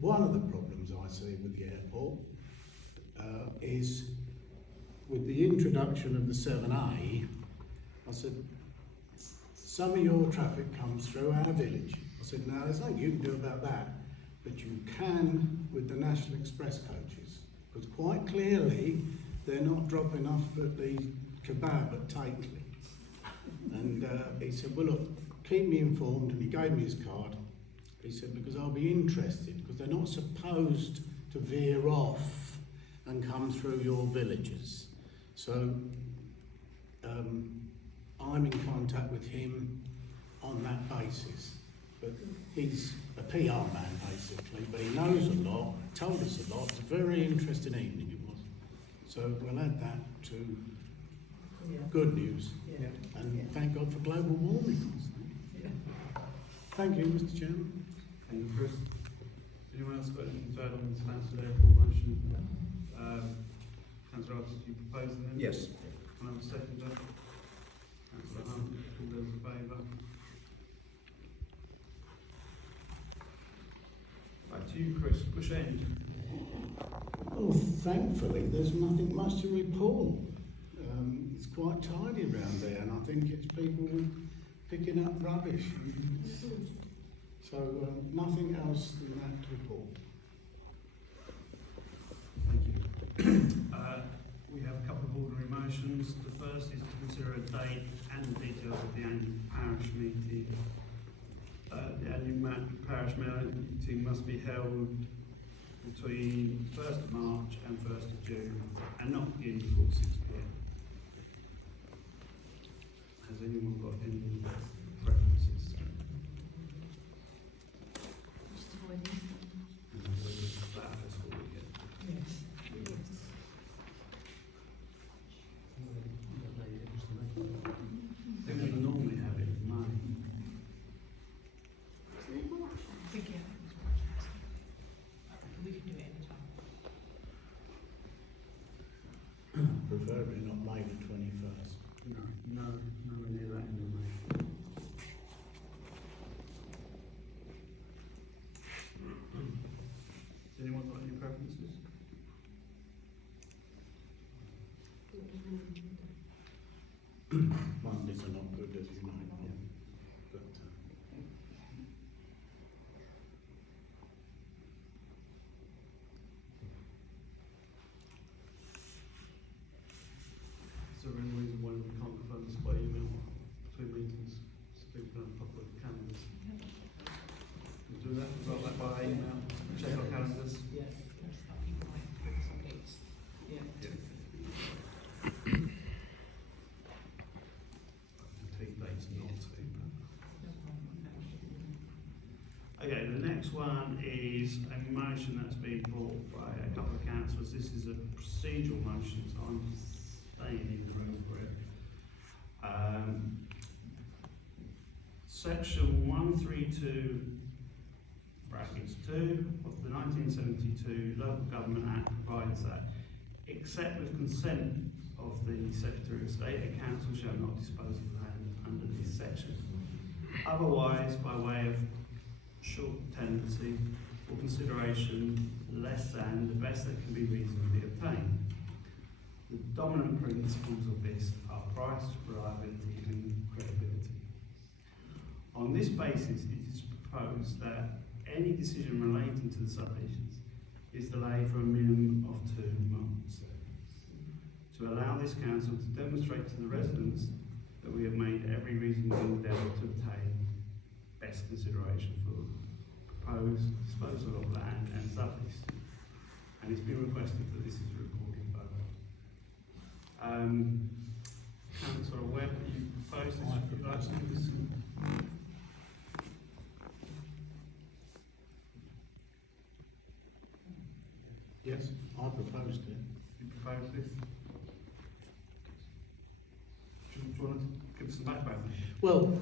one of the problems I see with the airport is with the introduction of the 7A, I said, some of your traffic comes through our village. I said, now there's nothing you can do about that, but you can with the National Express coaches, because quite clearly they're not dropping off at the kebab at Takeley. And he said, well look, keep me informed, and he gave me his card. He said, because I'll be interested, because they're not supposed to veer off and come through your villages. So I'm in contact with him on that basis. But he's a PR man basically, but he knows a lot, told us a lot. It's a very interesting evening it was. So we'll add that to good news. Yeah. And thank God for global warming. Thank you, Mr. Chairman. Thank you, Chris. Anyone else got anything to add on the Stansted Airport motion? Councillor Ross, did you propose the amendment? Yes. Can I have a seconder? Councillor Hunt, all those in favour? Back to you, Chris. Push end. Oh, thankfully, there's nothing much to report. It's quite tidy around there, and I think it's people picking up rubbish. So, nothing else than that to report. Thank you. We have a couple of ordinary motions. The first is to consider a date and the details of the annual parish meeting. The annual parish meeting must be held between 1st of March and 1st of June and not begin before 6 p.m. Has anyone got any preferences? They would normally have it in May. We can do it anytime. Preferably not May the 21st. No, nowhere near that in May. Mondays are not good, as you know. But, Is there any reason why we can't confirm this by email between meetings? So people don't pop up calendars. We'll do that, we'll that by email, check our calendars. Yeah. Take dates and not to. Okay, the next one is a motion that's been brought by a couple of councillors. This is a procedural motion, so I'm staying in the room for it. Section 132 brackets 2 of the 1972 Local Government Act provides that, except with consent of the Secretary of State, a council shall not dispose of land under this section. Otherwise, by way of short tendency or consideration less than the best that can be reasonably obtained. The dominant principles of this are price, reliability and credibility. On this basis, it is proposed that any decision relating to the subdivisions is delayed for a minimum of 2 months to allow this council to demonstrate to the residents that we have made every reasonable endeavour to obtain best consideration for proposed disposal of land and sublease. And it's been requested that this is a recorded vote. Councillor Webb, you proposed this? Would you like to do this? yes, I proposed it. You proposed this? Do you want to give us some background? Well,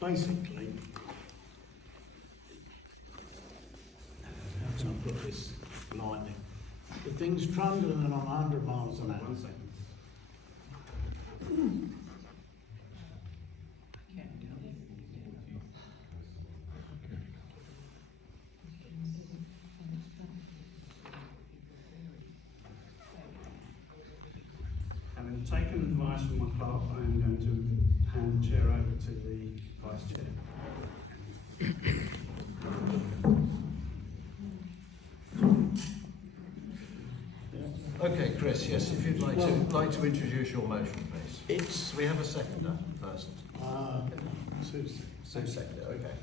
basically, how can I put this lightly? The thing's trundling along 100 miles an hour. 1 second. Having taken advice from my clerk, I am going to hand the chair over to the vice chair. Okay, Chris, yes, if you'd like to introduce your motion, please. It's, We have a seconder first. Susan. So seconder, okay.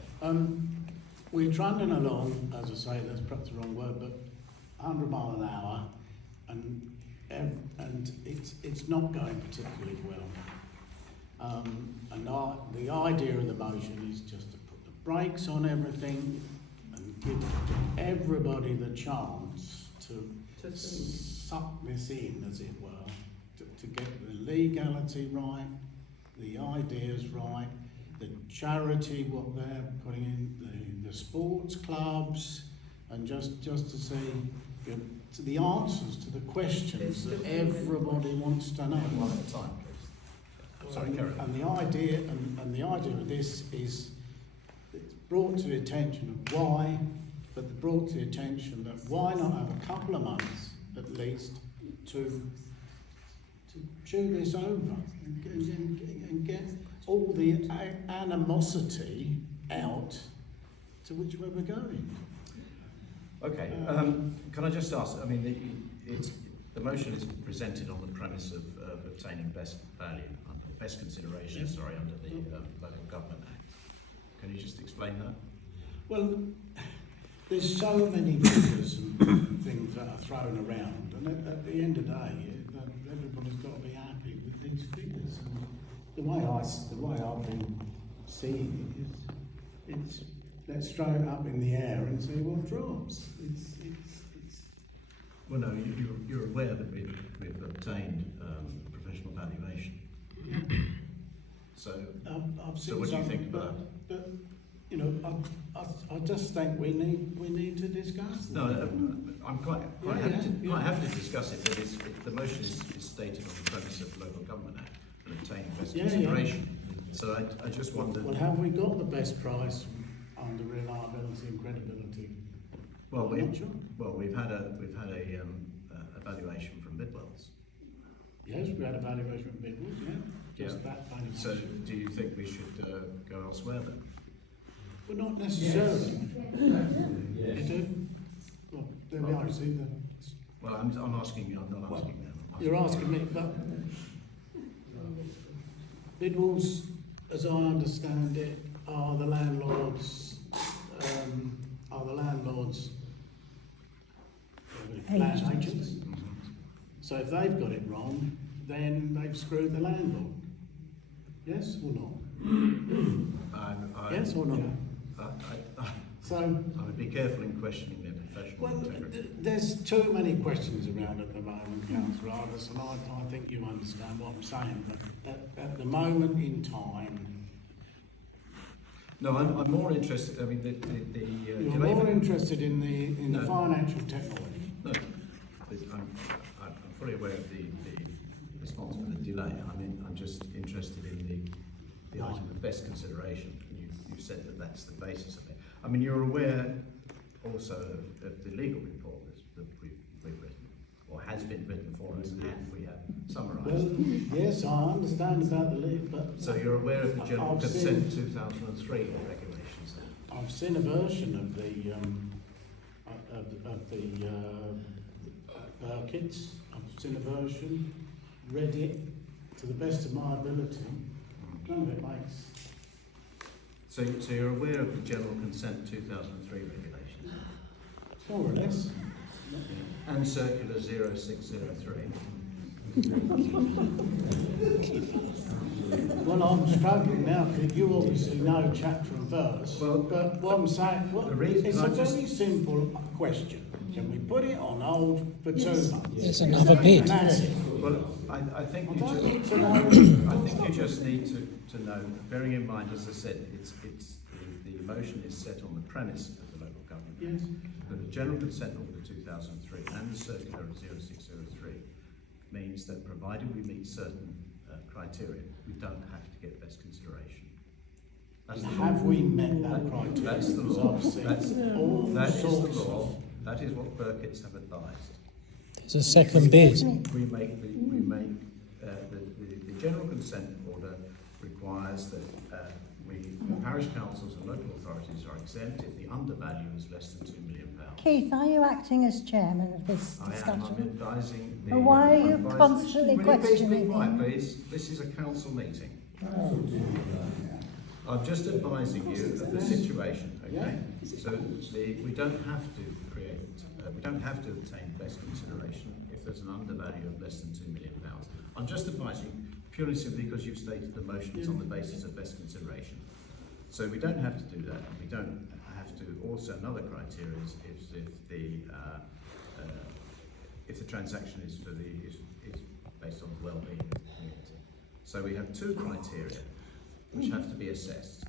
We're trundling along, as I say, that's perhaps the wrong word, but 100 mile an hour, and it's not going particularly well. The idea of the motion is just to put the brakes on everything and give everybody the chance to suck this in, as it were, to get the legality right, the ideas right, the charity, what they're putting in, the sports clubs, and just to see to the answers to the questions that everybody wants to know. One at a time, please. Sorry, carry on. And the idea of this is it's brought to the attention of why, but brought to the attention that why not have a couple of months at least to chew this over and get all the animosity out to which way we're going. Okay, can I just ask, I mean, the motion is presented on the premise of obtaining best value, best consideration, sorry, under the Local Government Act. Can you just explain that? Well, there's so many figures and things that are thrown around, and at the end of the day, everybody's got to be happy with these figures. And the way I've been seeing it is, let's throw it up in the air and see what drops. Well, no, you're aware that we've obtained professional valuation. So, I've seen so what do you some, think about that? But you know, I just think we need to discuss. No, I'm quite happy to discuss it, but the motion is stated on the premise of the Local Government Act and obtaining best consideration. So I just wondered. Well, have we got the best price under reliability and credibility? Well, we've had a valuation from Bidwell's. Yes, we had a valuation of Bidwells, yeah. Just that valuation. So do you think we should go elsewhere then? Well, not necessarily. Yes. You do? Well, there we are, you see, Well, I'm asking you, I'm not asking them. I'm you're asking me, but Bidwells, as I understand it, are the landlords, land agents. So if they've got it wrong, then they've screwed the landlord. Yes or not? Yes or not? So, I would be careful in questioning their professional well, integrity. there's too many questions around at the moment, Councillor Ardis, and I think you understand what I'm saying, but at the moment in time, No, I'm more interested, I mean, you're more interested in the No. financial technology. No, I'm fully aware of the response for the delay. I'm just interested in the item of best consideration. You said that that's the basis of it. I mean, you're aware also of the legal report that we've written, or has been written for us, and we have summarised. Well, yes, I understand about the lead, but... So you're aware of the General I've Consent seen- 2003 regulations? I've seen a version of the Burkitt's. I've seen a version, read it to the best of my ability. None of it makes... So you're aware of the General Consent 2003 regulations? More or less. And Circular 0603? Well, I'm struggling now because you obviously know chapter and verse. Well, but what I'm saying, the reason it's I a just- very simple question. Can we put it on hold for 2 months? There's another bid. And that's it. Well, I think you I don't need just, to know. I think you just need to know, bearing in mind, as I said, the motion is set on the premise of the Local Government Yes. Act. But the General Consent Order 2003 and the Circular 0603 means that provided we meet certain criteria, we don't have to get best consideration. That's the law. Have we met that criteria? That's the Because law. I've seen That's, all that is the sorts law. of- That is what Burkitt's have advised. There's a second bid. We make the General Consent Order requires that parish councils and local authorities are exempt if the undervalue is less than £2 million. Keith, are you acting as chairman of this I am. discussion? I'm advising the. Well, why are I'm you advising- constantly Will you please be questioning quiet, me? please? This is a council meeting. I'm just advising you of the situation, okay? So we don't have to we don't have to obtain best consideration if there's an undervalue of less than £2 million. I'm just advising purely simply because you've stated the motion is on the basis of best consideration. So we don't have to do that. We don't have to. Also, another criteria is if the transaction is based on the well-being of the community. So we have two criteria which have to be assessed.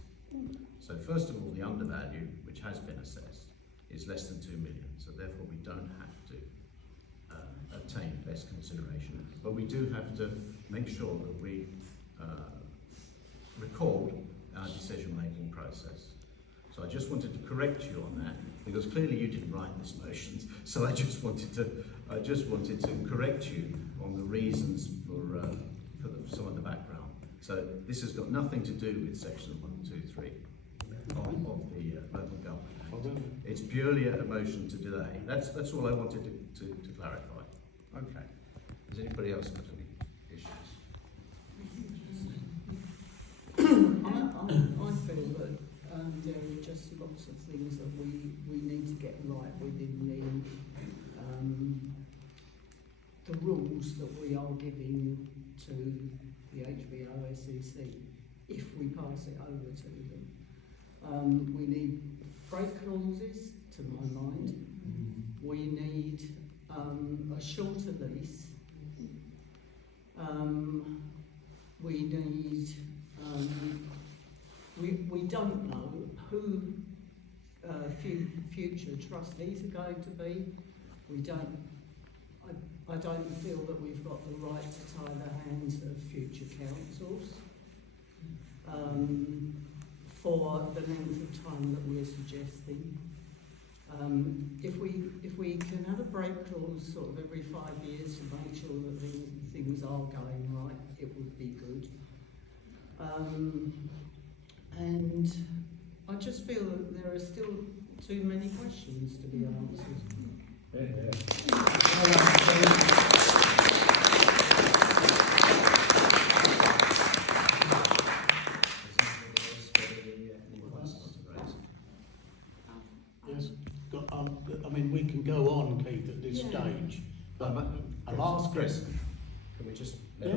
So first of all, the undervalue, which has been assessed, is less than 2 million. So therefore, we don't have to obtain best consideration, but we do have to make sure that we record our decision-making process. So I just wanted to correct you on that, because clearly you didn't write this motion. So I just wanted to correct you on the reasons for some of the background. So this has got nothing to do with section 123 of the Local Government Act. It's purely a motion to delay. That's all I wanted to clarify. Okay. Does anybody else have any issues? I feel that there are just lots of things that we need to get right within the rules that we are giving to the HBO SEC if we pass it over to them. We need break clauses, to my mind. We need a shorter lease. We need we don't know who future trustees are going to be. We don't. I don't feel that we've got the right to tie the hands of future councils for the length of time that we're suggesting. If we can have a break clause sort of every 5 years to make sure that things are going right, it would be good. And I just feel that there are still too many questions to be answered. Yes, I mean, we can go on, Keith, at this stage, but I'm asking. Chris, can we just? Yeah.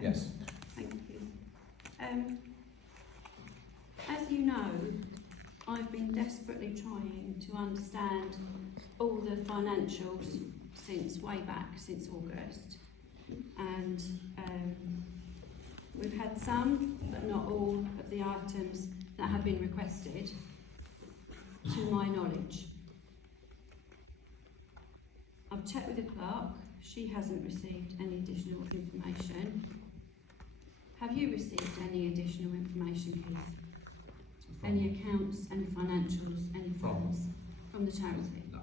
Yes. Thank you. As you know, I've been desperately trying to understand all the financials since way back, since August. And we've had some, but not all, of the items that have been requested, to my knowledge. I've checked with the clerk, she hasn't received any additional information. Have you received any additional information, Keith? Any accounts, any financials, any forms from the charity? No.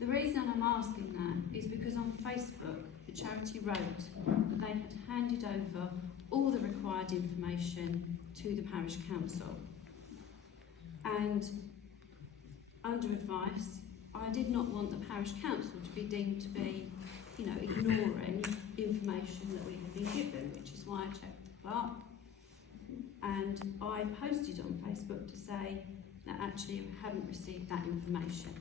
The reason I'm asking that is because on Facebook, the charity wrote that they had handed over all the required information to the parish council. And under advice, I did not want the parish council to be deemed to be, ignoring information that we had been given, which is why I checked the clerk. And I posted on Facebook to say that actually I hadn't received that information.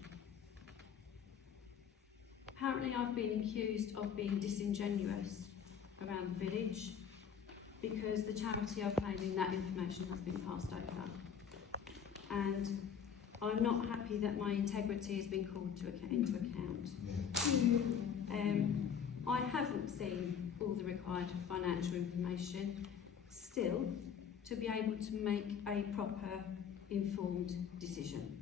Apparently I've been accused of being disingenuous around the village because the charity are claiming that information has been passed over. And I'm not happy that my integrity has been called into account. I haven't seen all the required financial information still to be able to make a proper informed decision.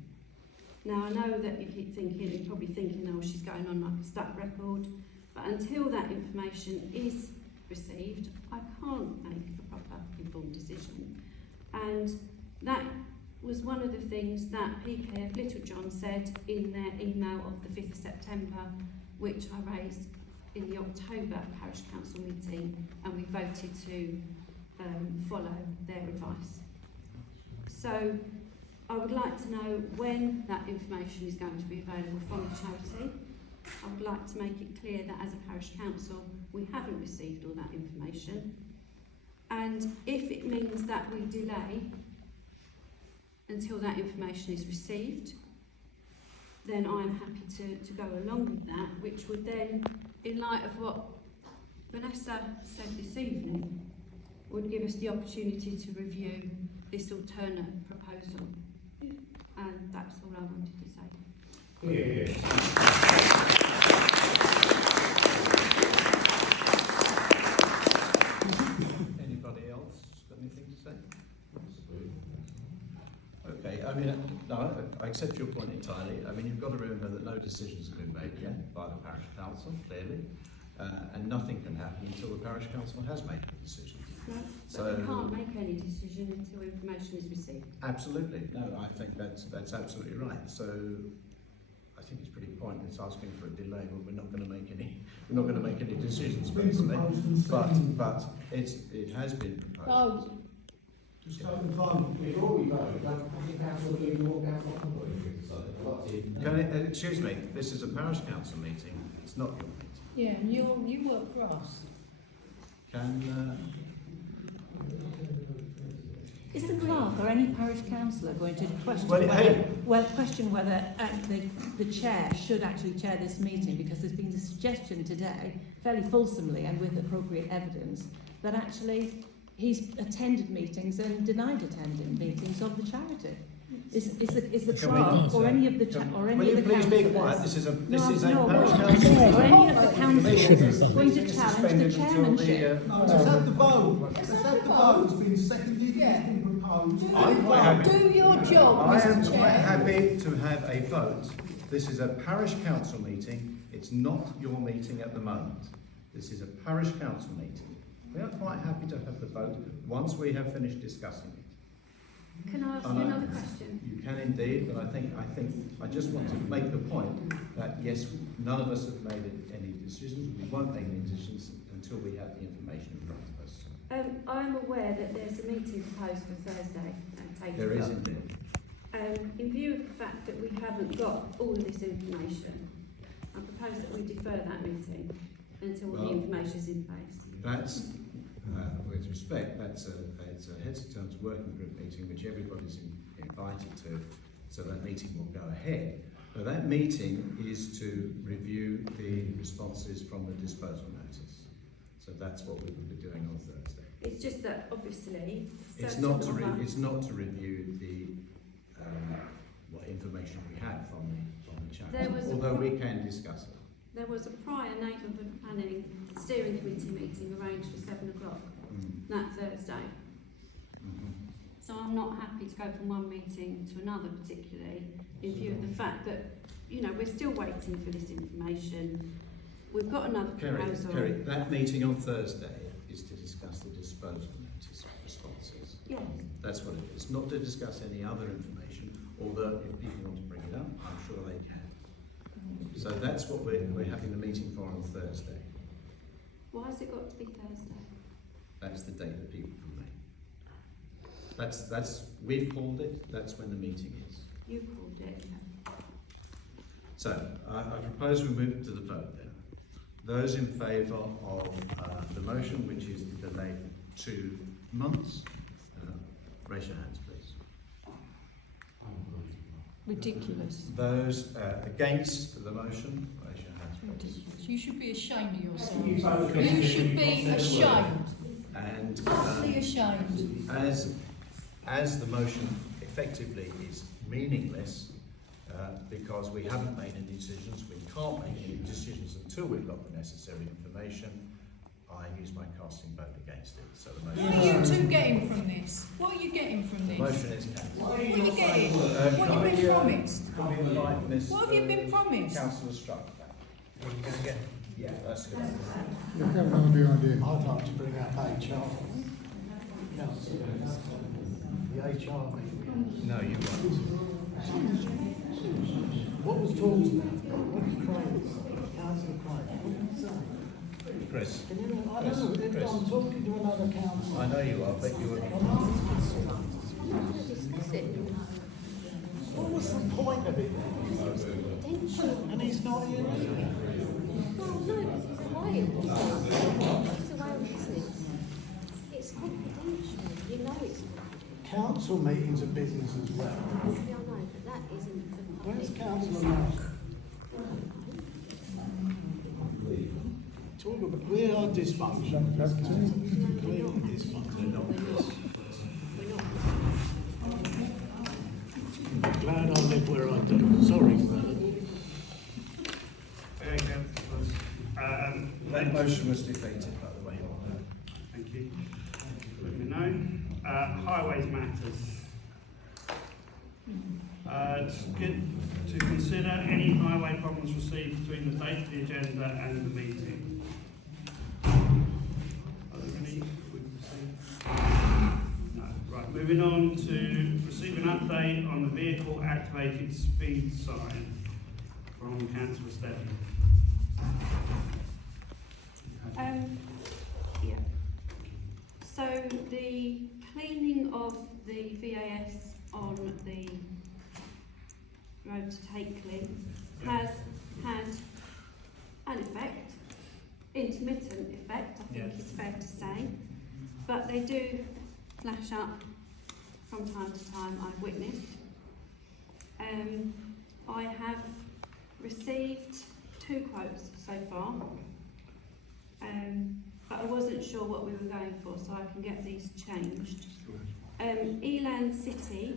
Now I know that you're probably thinking, oh, she's going on like a stuck record, but until that information is received, I can't make a proper informed decision. And that was one of the things that PKF Littlejohn said in their email of the 5th of September, which I raised in the October Parish Council meeting, and we voted to follow their advice. So I would like to know when that information is going to be available from the charity. I would like to make it clear that as a parish council we haven't received all that information, and if it means that we delay until that information is received, then I'm happy to go along with that, which would then, in light of what Vanessa said this evening, would give us the opportunity to review this alternate proposal. And that's all I wanted to say. Anybody else got anything to say? Okay, I mean, no, I accept your point entirely. I mean, you've got to remember that no decisions have been made yet by the parish council, clearly, and nothing can happen until the parish council has made a decision. No, So but we can't make any decision until information is received. Absolutely, no, I think that's absolutely right. So I think it's pretty pointless asking for a delay when we're not going to make any decisions personally. But it has been proposed. Oh. Just to confirm, before we vote, that the council believe what council Excuse me, this is a parish council meeting, it's not your meeting. Yeah, and you work for us. Is the clerk or any parish councillor going to question whether the chair should actually chair this meeting? Because there's been a suggestion today, fairly fulsomely and with appropriate evidence, that actually he's attended meetings and denied attending meetings of the charity. Is the clerk or any of the please be quiet? This is a parish council. council. Or any of the councillors going to challenge the chairmanship? Let's have the vote. Let's have the vote. It's been seconded. It's been proposed. I'm quite happy. Do your job, I am Mr. quite Chair. happy to have a vote. This is a parish council meeting. It's not your meeting at the moment. This is a parish council meeting. We are quite happy to have the vote once we have finished discussing it. Can I ask you another question? You can indeed, but I just want to make the point that yes, none of us have made any decisions. We won't make any decisions until we have the information in front of us. I'm aware that there's a meeting proposed for Thursday at 8 There is o'clock. indeed. In view of the fact that we haven't got all of this information, I propose that we defer that meeting until all the information is in place. That's, with respect, it's a heads of terms working group meeting which everybody's invited to, so that meeting will go ahead. But that meeting is to review the responses from the disposal notice. So that's what we will be doing on Thursday. It's just that obviously It's not to review the what information we have from the chat, although we can discuss it. There was a prior neighbourhood planning steering committee meeting arranged for 7 o'clock that Thursday. So I'm not happy to go from one meeting to another, particularly in view of the fact that, you know, we're still waiting for this information. We've got another proposal. Kerry, that meeting on Thursday is to discuss the disposal notice responses. Yes. That's what it is, not to discuss any other information, although if people want to bring it up, I'm sure they can. So that's what we're having the meeting for on Thursday. Why has it got to be Thursday? That's the date that people can make. We've called it, that's when the meeting is. You called it. So, I propose we move to the vote then. Those in favour of the motion, which is to delay 2 months, raise your hands, please. Ridiculous. Those against the motion, raise your hands, please. You should be ashamed of yourself. You should be ashamed. And Utterly ashamed. as the motion effectively is meaningless, because we haven't made any decisions, we can't make any decisions until we've got the necessary information, I use my casting vote against it. So the motion. What are you two getting from this? What are you getting from this? The motion is cancelled. What are you getting? What have you been promised? Miss, What have you been promised? Councillor Struck. Yeah, that's good. I'd like to bring up HR. The HR meeting. No, you won't. What was talked about? What did Councillor Craig? What did he say? Chris. I know, I'm talking to another councillor. I know you are, but you were. What was the point of it then? And he's not here either. Well, no, because he's away. He's away on business. It's confidential. You know it's confidential. Council meetings are business as well. Yeah, I know, but that isn't for public. Where's Councillor Mark? Talk about, we are dysfunctional. Completely dysfunctional. Glad I live where I do. Sorry, fella. That motion was defeated, by the way. Thank you. Let me know. Highways matters. To consider any highway problems received between the date of the agenda and the meeting. Are there any we've received? No. Right, moving on to receive an update on the vehicle activated speed sign from Councillor Stephen. Yeah. So the cleaning of the VAS on the road to Takeley has had an effect, intermittent effect, I think it's fair to say, but they do flash up from time to time, I've witnessed. I have received 2 quotes so far, but I wasn't sure what we were going for, so I can get these changed. Eland City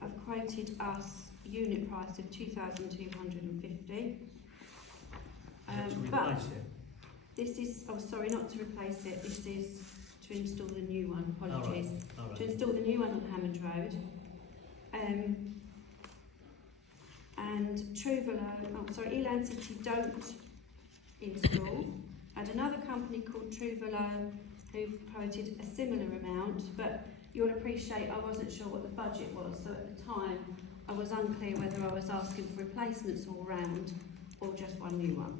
have quoted us unit price of 2,250. But this is, oh sorry, not to replace it, this is to install the new one, apologies. All right. To install the new one on Hammond Road. And Eland City don't install. And another company called Truvelo who've quoted a similar amount, but you'll appreciate I wasn't sure what the budget was, so at the time I was unclear whether I was asking for replacements all round or just one new one.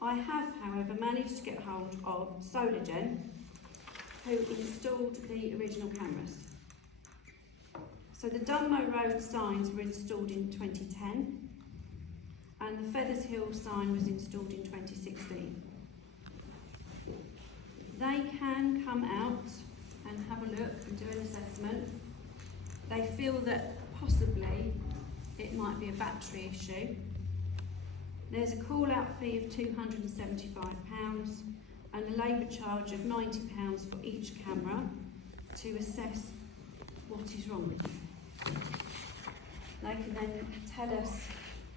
I have, however, managed to get hold of SolarGen, who installed the original cameras. So the Dunmow Road signs were installed in 2010, and the Feathers Hill sign was installed in 2016. They can come out and have a look and do an assessment. They feel that possibly it might be a battery issue. There's a call-out fee of £275 and a labour charge of £90 for each camera to assess what is wrong with them. They can then tell us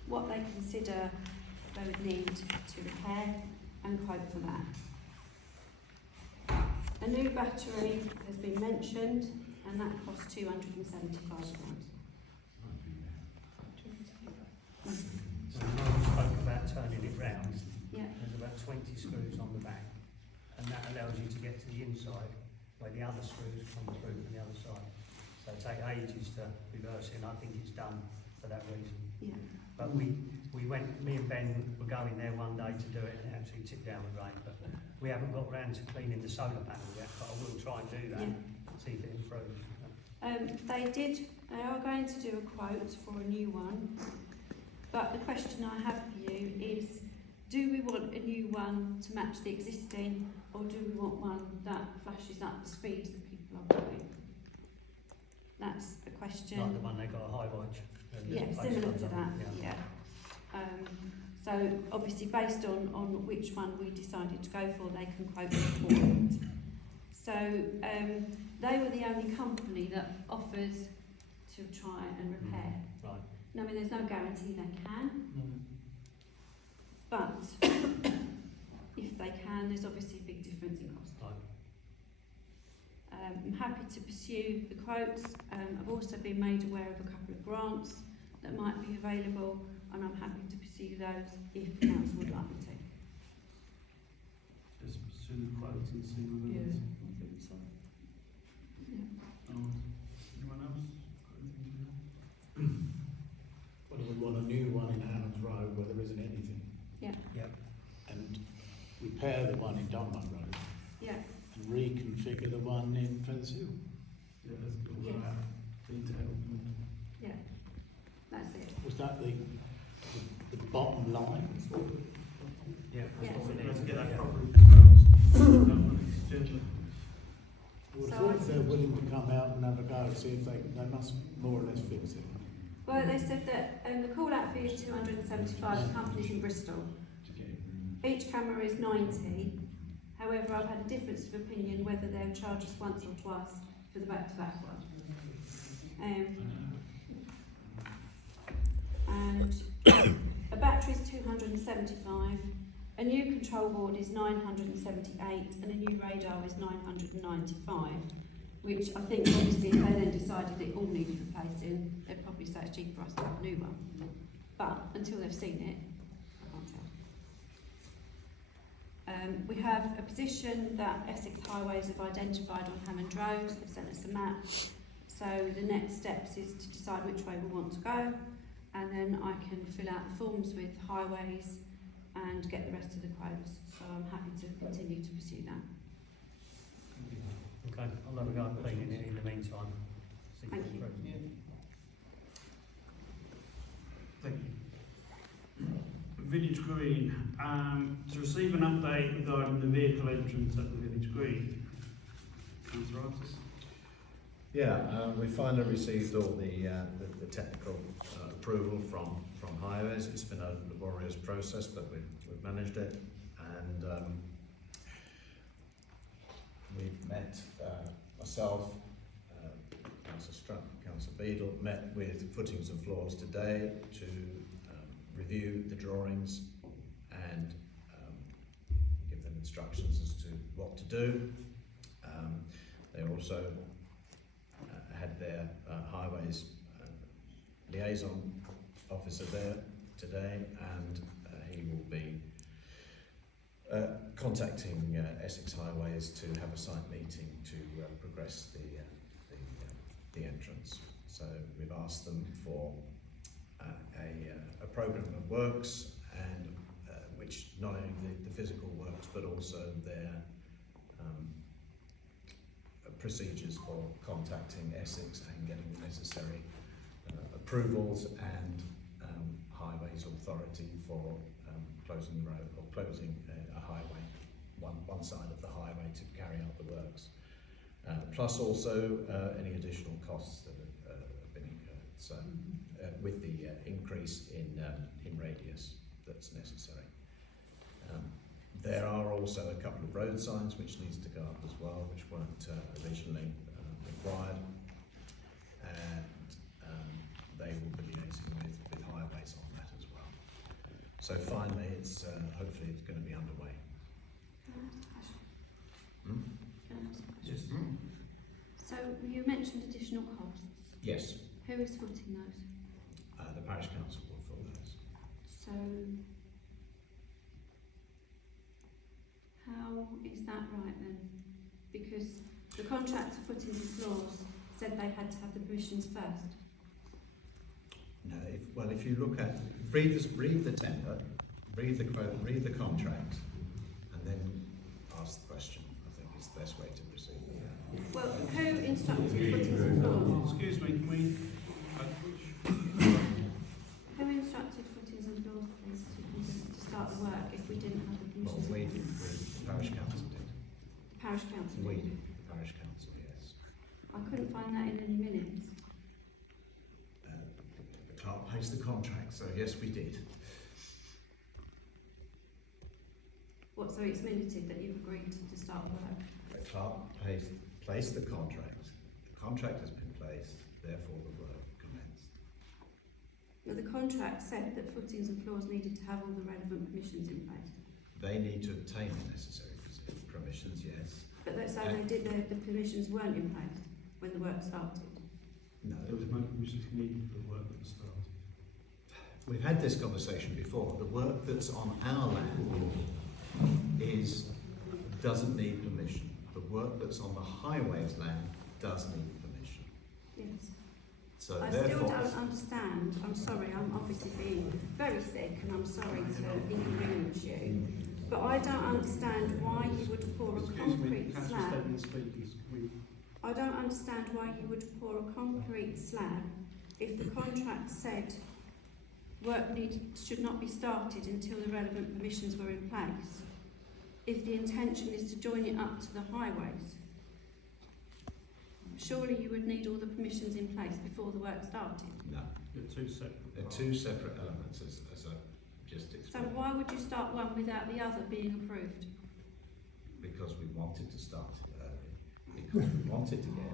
what they consider they would need to repair and quote for that. A new battery has been mentioned and that costs £275. So Lauren spoke about turning it round. Yeah. There's about 20 screws on the back, and that allows you to get to the inside where the other screws come through from the other side. So it takes ages to reverse it, and I think it's done for that reason. Yeah. But me and Ben were going there one day to do it, and it actually tipped down with rain. But we haven't got round to cleaning the solar panel yet, but I will try and do that, see if it improves. They are going to do a quote for a new one. But the question I have for you is, do we want a new one to match the existing, or do we want one that flashes up the speed that people are going? That's a question. Like the one they got a high watch. Yeah, similar to that, yeah. So obviously based on which one we decided to go for, they can quote for it. So they were the only company that offers to try and repair. Right. I mean, there's no guarantee they can, but if they can, there's obviously a big difference in cost. Right. I'm happy to pursue the quotes. I've also been made aware of a couple of grants that might be available, and I'm happy to pursue those if the council would like me to. Just pursue the quotes and see whether Yeah, there's... I think so. Anyone else? Well, we want a new one in Hammond's Road where there isn't anything. Yeah. Yep. And repair the one in Dunmow Road. Yeah. And reconfigure the one in Feathers Hill. Yeah, that's good. Yeah. Detail. Yeah. That's it. Was that the bottom line? Yeah. Yeah. Let's get that properly proposed. Well, if they're willing to come out and have a go, see if they must more or less fix it. Well, they said that the call-out fee is £275 for companies in Bristol. Each camera is £90. However, I've had a difference of opinion whether they'll charge us once or twice for the back-to-back one. And a battery is £275. A new control board is £978, and a new radar is £995. Which I think, obviously, if they then decided it all needed replacing, they'd probably say it's cheaper for us to have a new one. But until they've seen it, I can't tell. We have a position that Essex Highways have identified on Hammond Road. They've sent us a map. So the next steps is to decide which way we want to go, and then I can fill out the forms with Highways and get the rest of the quotes. So I'm happy to continue to pursue that. Okay, I'll have a go at cleaning it in the meantime. See if Thank it you. improves. Thank you. Village Green, to receive an update regarding the vehicle entrance at the Village Green. Councillor Artis? Yeah, we finally received all the technical approval from Highways. It's been a laborious process, but we've managed it, and we've met, myself, Councillor Strutt, Councillor Beadle, met with Footings and Floors today to review the drawings and give them instructions as to what to do. They also had their Highways liaison officer there today, and he will be contacting Essex Highways to have a site meeting to progress the entrance. So we've asked them for a programme of works, and which not only the physical works but also their procedures for contacting Essex and getting the necessary approvals and Highways Authority for closing the road or closing a highway, one side of the highway to carry out the works. Plus also any additional costs that have been incurred. So with the increase in radius that's necessary. There are also a couple of road signs which needs to go up as well, which weren't originally required, and they will be liaising with Highways on that as well. So finally, it's hopefully it's going to be underway. Yes. So you mentioned additional costs. Yes. Who is footing those? The Parish Council will fill those. So how is that right then? Because the contract for footings and floors said they had to have the permissions first. No, if you look at read the tender, read the quote, read the contract, and then ask the question. I think it's the best way to proceed. Well, who instructed footings and floors? Excuse me, can we? Who instructed footings and floors please, to start the work if we didn't have the Well, permissions? we did. The Parish Council did. Parish Council We did. did. The Parish Council, yes. I couldn't find that in any minutes. The clerk pays the contract, so yes, we did. What, so it's minuted that you've agreed to start the work? The clerk placed the contract. The contract has been placed, therefore the work commenced. Well, the contract said that footings and floors needed to have all the relevant permissions in place. They need to obtain the necessary permissions, yes. But let's say the permissions weren't in place when the work started. No. There was no permissions needed for the work that was started. We've had this conversation before. The work that's on our land doesn't need permission. The work that's on the highways land does need permission. Yes. So I therefore, still don't understand. I'm sorry, I'm obviously being very thick and I'm sorry to inconvenience you. But I don't understand why you would pour a concrete slab. I don't understand why you would pour a concrete slab if the contract said work should not be started until the relevant permissions were in place, if the intention is to join it up to the highways. Surely you would need all the permissions in place before the work started. no. They're two separate. They're two separate elements, as I just So explained. why would you start one without the other being approved? Because we wanted to start it early. Because we wanted to get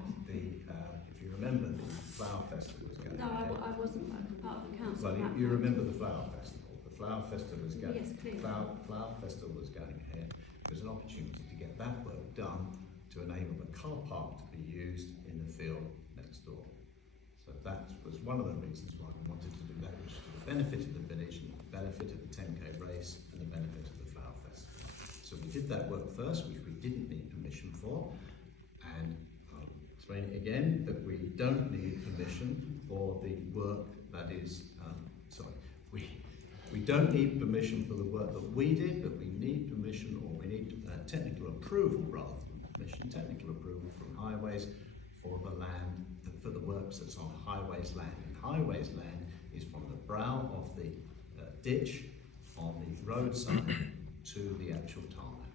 if you remember, the Flower Festival was going No, ahead. I wasn't part of the council. Well, at that you point. remember the Flower Festival. The Flower Festival was going. Yes, clearly. Flower Festival was going ahead. It was an opportunity to get that work done to enable the car park to be used in the field next door. So that was one of the reasons why we wanted to do that, which was for the benefit of the village, and the benefit of the 10k race, and the benefit of the Flower Festival. So we did that work first, which we didn't need permission for, and I'll explain it again, that we don't need permission for the work that is, we don't need permission for the work that we did, but we need permission, or we need technical approval rather than permission, technical approval from Highways for the land, for the works that's on Highways land. And Highways land is from the brow of the ditch on the roadside to the actual tarmac.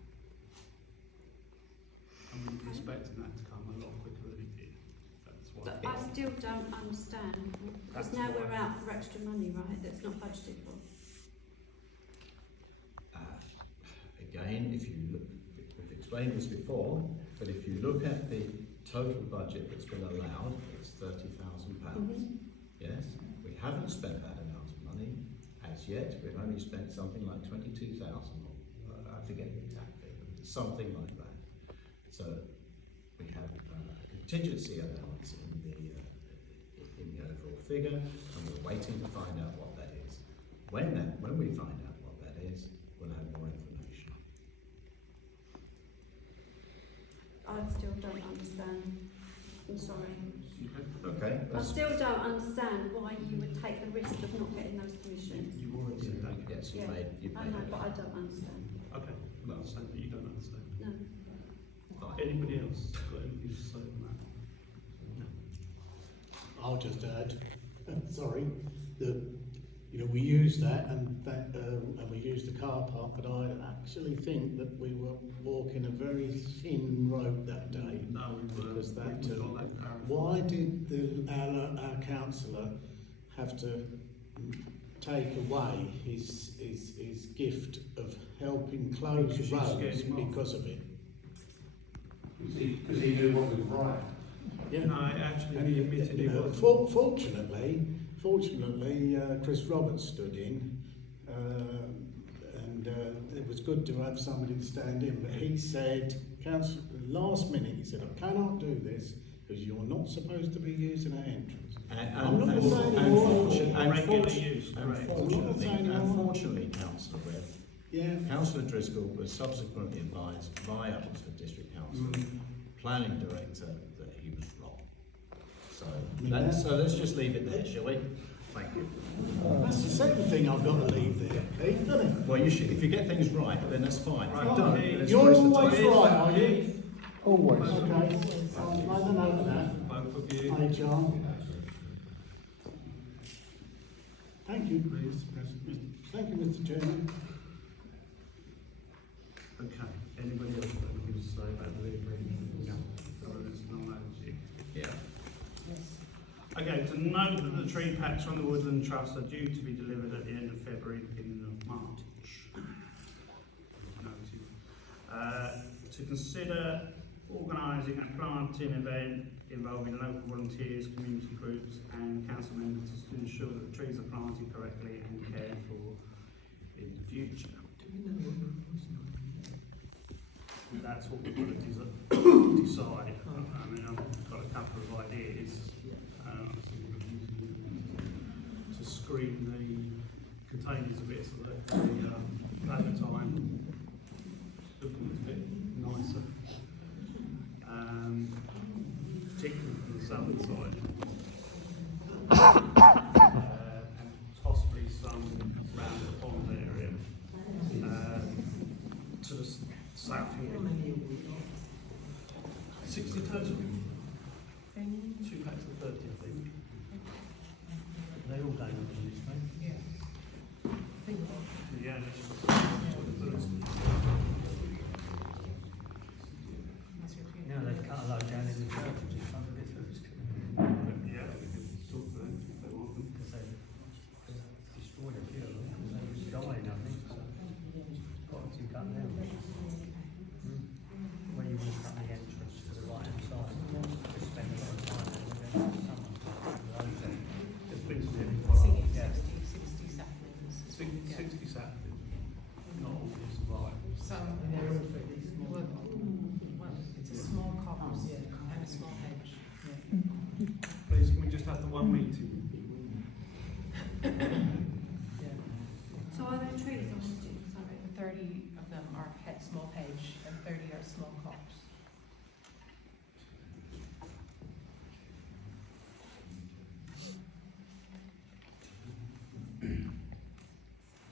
And we were expecting that to come a lot quicker than it did. That's why. But I still don't understand, because now we're out for extra money, right, that's not budgeted for. Again, if you look, we've explained this before, but if you look at the total budget that's been allowed, it's £30,000. Yes, we haven't spent that amount of money as yet. We've only spent something like 22,000. I forget the exact figure, something like that. So we have a contingency allowance in the overall figure, and we're waiting to find out what that is. When we find out what that is, we'll have more information. still don't understand. I'm sorry. Okay, I still don't understand why you would take the risk of not getting those permissions. You already said that. yes, Yeah, you've I made know, it. but I don't understand. Okay, I understand, but you don't understand. No. Anybody else got anything to say on that? I'll just add, sorry, that, you know, we used that and we used the car park, but I actually think that we were walking a very thin road that day. No, Because that, we've got that clarified. why did our councillor have to take away his gift of helping close Because you roads scared him off. because of it? Because he knew what was right. Yeah. No, actually, he admitted he You know, was. Fortunately, Chris Roberts stood in, and it was good to have somebody to stand in. But he said, Council, last minute, he said, I cannot do this because you're not supposed to be using that entrance. I'm not going to say any more. Unfortunately, Councillor Webb, Yeah. Councillor Driscoll was subsequently advised by Oxford District Council, Planning Director, that he was wrong. So let's just leave it there, shall we? Thank you. That's the second thing I've got to leave there, Keith, isn't it? Well, you should. If you get things right, then that's fine. If you don't, let's You're waste the always time. right, are you? Always. Okay, I'll make a note of that. Both of you. HR. Thank you. Please. Thank you, Mr. Chairman. Okay, anybody else got anything to say about the agreement? Yeah. Yeah. Okay, to note that the tree packs from the Woodland Trust are due to be delivered at the end of February, beginning of March. To consider organising a planting event involving local volunteers, community groups and council members to ensure that the trees are planted correctly and cared for in the future. That's what we've got to decide. I mean, I've got a couple of ideas. To screen the containers a bit so that over time looking a bit nicer. Particularly from the southern side. And possibly some around the pond area. To the south here. 60 total. 2 packs of 30, I think. They're all going on this, mate. Yeah, Now they've cut a load down in the church and just funded it through this yeah, we can talk to them if they want them. because they destroyed a few of them because they was dying, I think. So quite a few cut down. Where you want to cut the entrance to the right hand side, just spend a lot of time there with them for summer. It's been really quite. Yeah. 60 saplings. 60 saplings. Not all is right. Some, well, it's a small copse and a small hedge. Please, can we just have the one meeting? So are there trees on the street? Sorry. 30 of them are small hedge and 30 are small copse.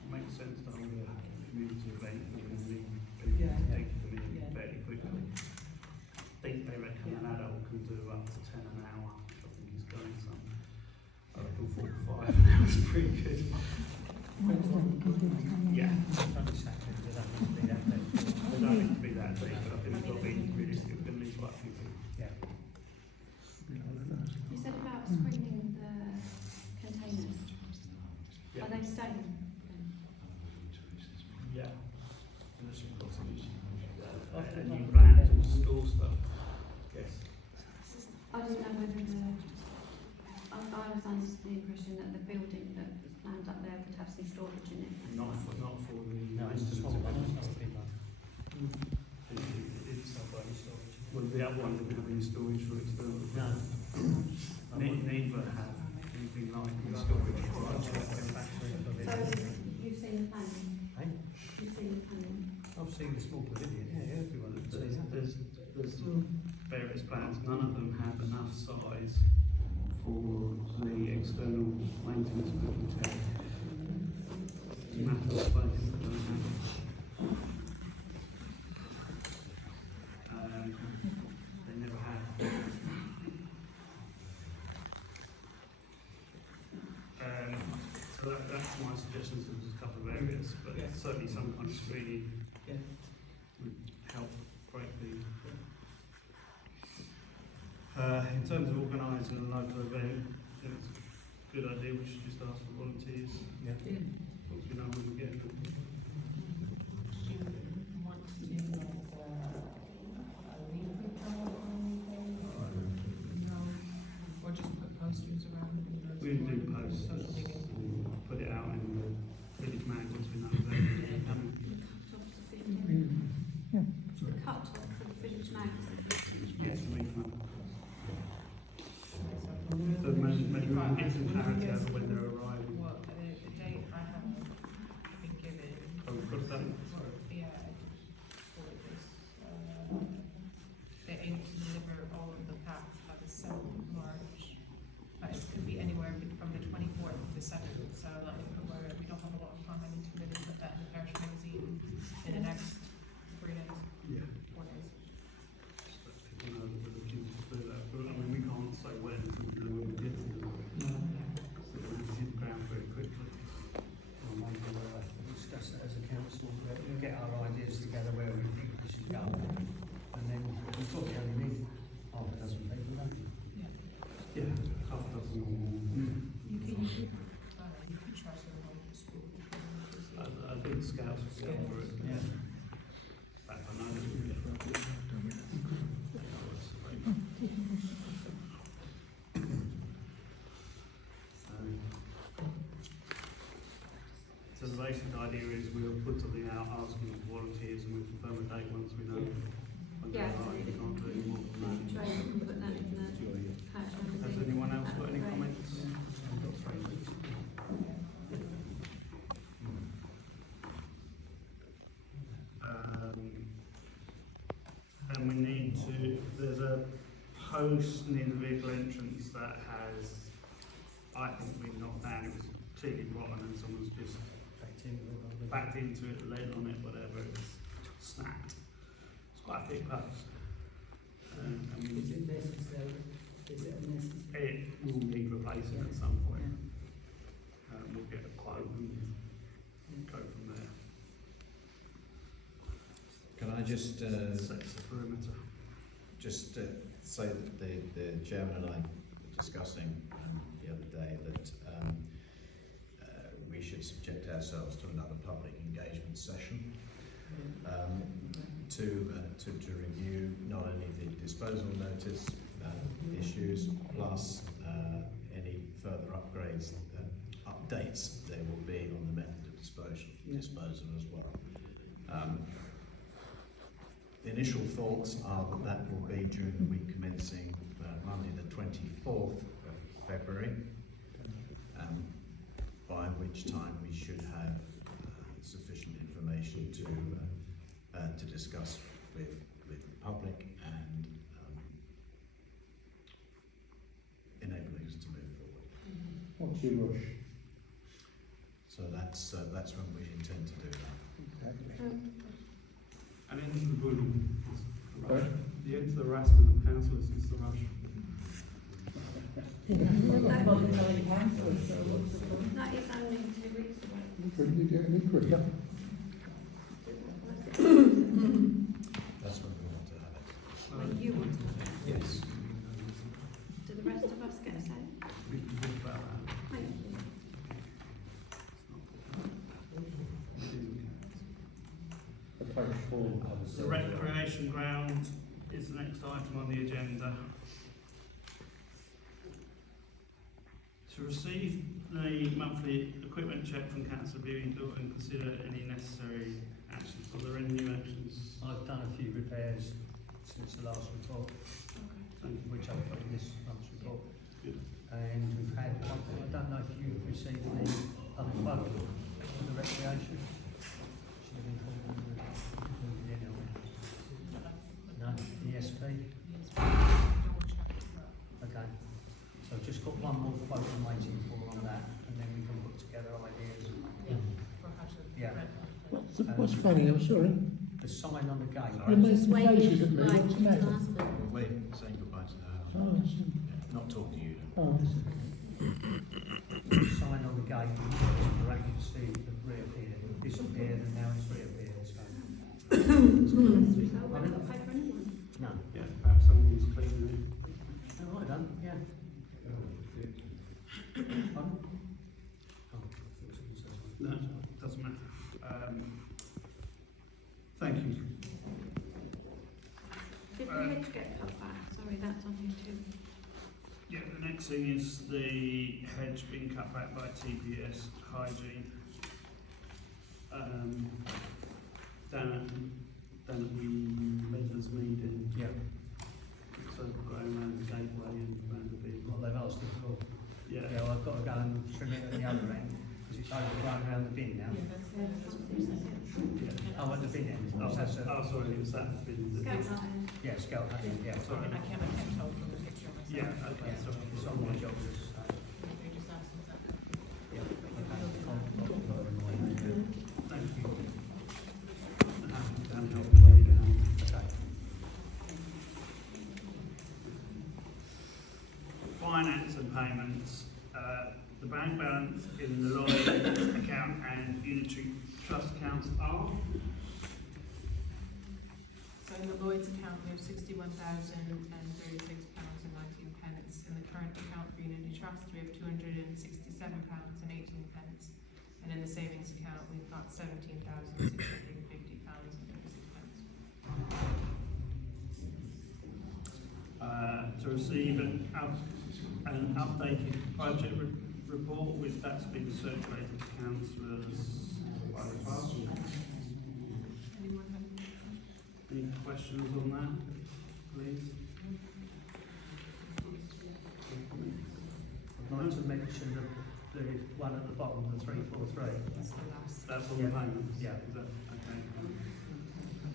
Makes sense to hold a community event and then people take them in fairly quickly. I think they reckon an adult can do up to 10 an hour, which I think is going some. I reckon 45 an hour is pretty good. Yeah. Only saplings, they don't need to be that big. They don't need to be that big, but I think it's got to be realistic. We're going to need quite a few people. Yeah. You said about screening the containers. Yeah. Are they staying? Yeah. Unless you've got some new plans or school stuff. Yes. I didn't know whether I was under the impression that the building that was planned up there would have some storage in it. Not for the. No, it's a small one, it's not a big one. It's not got any storage. Well, the other ones are going to be storage for external. No. Neither have anything like storage for our So you've seen the planning? Hey? You've seen the planning? I've see the small pavilion, yeah, everyone would see that. There's various plans, none of them have enough size for the external maintenance building tech. It's a matter of space that don't have it. They never have. So that's my suggestions of just a couple of areas, but certainly some kind of screening would help greatly. In terms of organising a local event, I think it's a good idea. We should just ask for volunteers. Yeah. Once we know when we get them. Or just put posters around. We can do posts, put it out in the village mag once we know that they're coming. Cut off for the village magazine. Yes, we can. So maybe we can get some clarity over when they're arriving. Well, the date I have been given. Oh, we've got that. Yeah, for this, they aim to deliver all of the packs by the 7th of March. But it could be anywhere from the 24th to the 7th, so like, we don't have a lot of time, I need to really put that in the Parish magazine in the next 3 days, Yeah. 4 days. So people know that we're looking to do that. But I mean, we can't say when until we know when we get to them. So we'll hit the ground very quickly. Or maybe we'll have to discuss it as a council, we'll get our ideas together where we think we should go. And then we probably only need half a dozen people, don't we? Yeah, half a dozen or more. You can try to avoid the school. I think scouts will go for it. Yeah. Back I know that we get for it. So the basic idea is we'll put something out asking for volunteers and we'll confirm a date once we know when they're arriving. We can't do any more than that. Try and put that in the Parish magazine. Has anyone else got any That'd be great. comments? I've got 3 minutes. And we need to, there's a post near the vehicle entrance that has, I think, been knocked down. It was clearly rotten and someone's just backed into it, leaned on it, whatever, it's snapped. It's quite a big post. And Is it necessary? Is it unnecessary? it will need replacing at some point. We'll get a quote and go from there. Can I just Sets the perimeter. just say that the chairman and I were discussing the other day that we should subject ourselves to another public engagement session to review not only the disposal notice issues plus any further upgrades, updates there will be on the method of disposal as well. The initial thoughts are that will be during the week commencing Monday the 24th of February, by which time we should have sufficient information to discuss with the public and enabling us to move forward. What's your rush? So that's when we intend to do that. And into the bullying. The end to the harassment of councillors is the rush. That is only 2 weeks away. Couldn't you get any quicker? That's when we want to have it. When you want to have it. Yes. Do the rest of us get a say? We can talk about that. Thank you. The recreation ground is the next item on the agenda. To receive the monthly equipment check from Councillor Bewington and consider any necessary actions. Are there any new actions? I've done a few repairs since the last report, which I've put in this month's report. Good. And we've had, I don't know if you've received the unplug for the recreation. Should have been called in the What's funny? I'm sorry. The sign on the gate. You're making faces at me. What's the matter? We're saying goodbye to the house. Oh, I see. Not talking to you. Oh, I see. The sign on the gate, you miraculously reappeared. It disappeared and now it's reappeared. So. No. Yeah, perhaps someone's cleaning it. Oh, I done, yeah. Pardon? No, doesn't matter. Thank you. Did the hedge get cut back? Sorry, that's on here too. Yeah, the next thing is the hedge being cut back by TPS Hygiene. Down at the members' meeting. Yeah. So going around the gateway and around the big. What they've asked us for. Yeah. Yeah, well, I've got to go and trim it at the other end, because it's overgrown around the bin now. Yeah. Oh, at the bin end. Oh, That's sorry, it was that been. yeah, scale hutting, yeah. Sorry. I can't tell from the picture myself. Yeah, okay, Yeah, sorry. it's on my shoulders. So. You just asked us that. Yeah, okay. Thank you. Down help way down. Okay. Finance and payments. The bank balance in the Lloyd account and unitary trust accounts are. So in the Lloyd's account, we have £61,036.19. In the current account for Unity Trust, we have £267.18. And in the savings account, we've got £17,650.36. To receive an updated budget report with that's been circulated to councillors by the clerk. Anyone have? Any questions on that, please? I'd like to mention the one at the bottom, the 343. That's the last. That's on the payments? Yeah. Is that,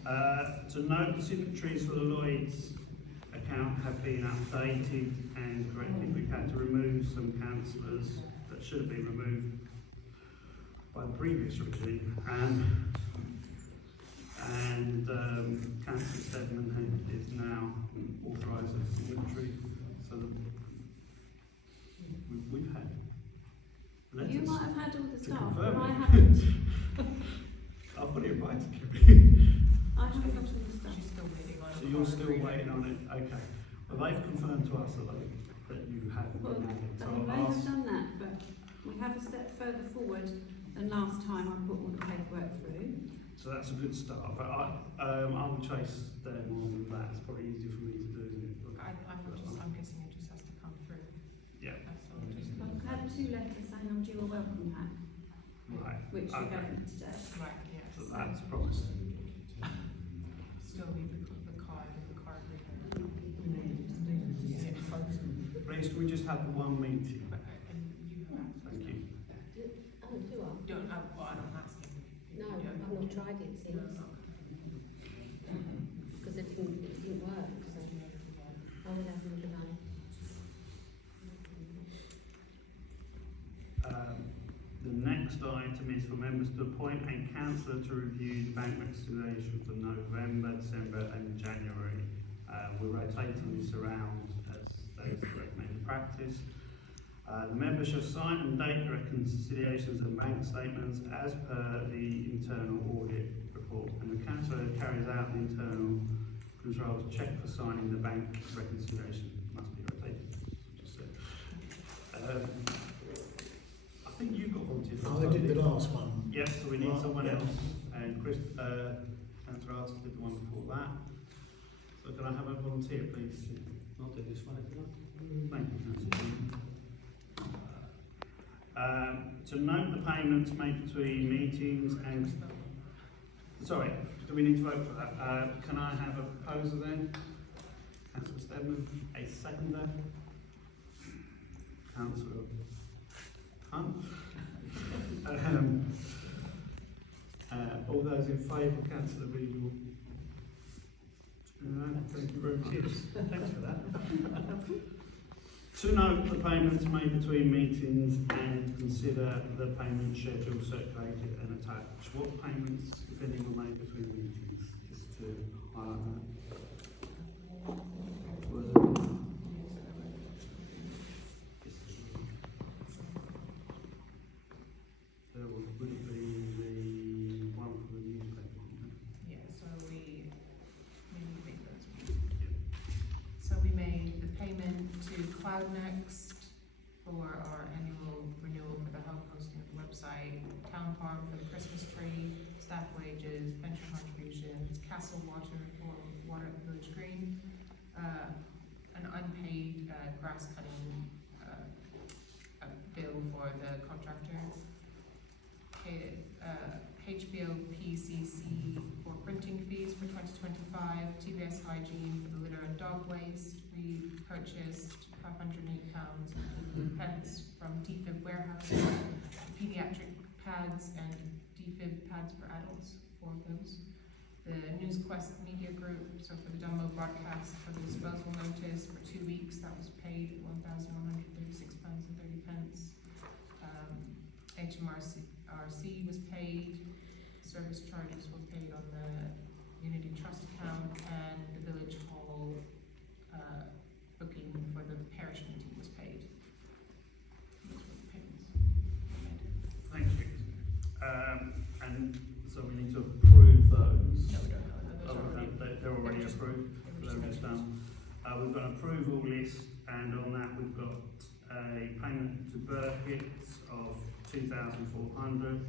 okay. To note, the signatories for the Lloyd's account have been updated and corrected. We've had to remove some councillors that should have been removed by the previous regime. And Councillor Stedman is now authorised as signatory. So that we've had letters. You might have had all the to staff, confirm but I it. haven't. I've got it right to keep it. I haven't had all the staff. She's still waiting on it. So you're still waiting on it, okay. Well, they've confirmed to us that you have Well, been added, so they I'll may have ask. done that, but we have a step further forward than last time I put all the paperwork through. So that's a good start, but I will chase them on that, it's probably easier for me to do, isn't it? I'm guessing it just has to come through. Yeah. That's all. Just I've had 2 letters saying I'm due a welcome pack, Right, which you okay. gave me today. right, yeah. So that's promising. Still need the card and the card reader. Please, can we just have the one meeting? And you have access. Thank you. Oh, do I? Don't, well, I'm asking. No, I've not tried it since. Because it didn't work, so I will have another go. The next item is for members to appoint a councillor to review the bank reconciliation for November, December and January. We're rotating this around as those recommended practice. The member shall sign and date the reconciliations and bank statements as per the internal audit report, and the councillor carries out the internal controls check for signing the bank reconciliation. Must be rotated, just said. I think you got volunteered. I did the last one. Yes, so we need Right, someone yeah. else, and Councillor Artis did the one before that. So can I have a volunteer, please? I'll do this one if you like. Thank you, Councillor. To note the payments made between meetings and... Sorry, do we need to vote for that? Can I have a proposer then? Councillor Stedman, a seconder? Councillor Hunt? All those in favour, Councillor Beadle? Thank you very much. Cheers. Thanks for that. To note the payments made between meetings and consider the payment schedule circulated and attached. What payments, if any, were made between meetings? Just to highlight that. There would have been the one from the newspaper, wouldn't it? Yeah, so we make those. So we made the payment to CloudNext for our annual renewal for the hub hosting of the website, Town Farm for the Christmas tree, staff wages, pension contributions, Castle Water for water at the Village Green, an unpaid grass cutting bill for the contractors, HBO PCC for printing fees for 2025, TBS hygiene for the litter and dog waste. We purchased £508 from DFib warehouse, pediatric pads and DFib pads for adults, 4 of those. The News Quest Media Group, so for the Dumbo broadcast for the disposal notice for 2 weeks, that was paid £1,136.30. HMRC was paid, service charges were paid on the Unity Trust account, and the Village Hall booking for the parish meeting was paid. Those were the payments made. Thank you. And so we need to approve those. No, we don't know. Those are already, They're already approved. Those done. We've got an approval list, and on that we've got a payment to Burkitt's of 2,400,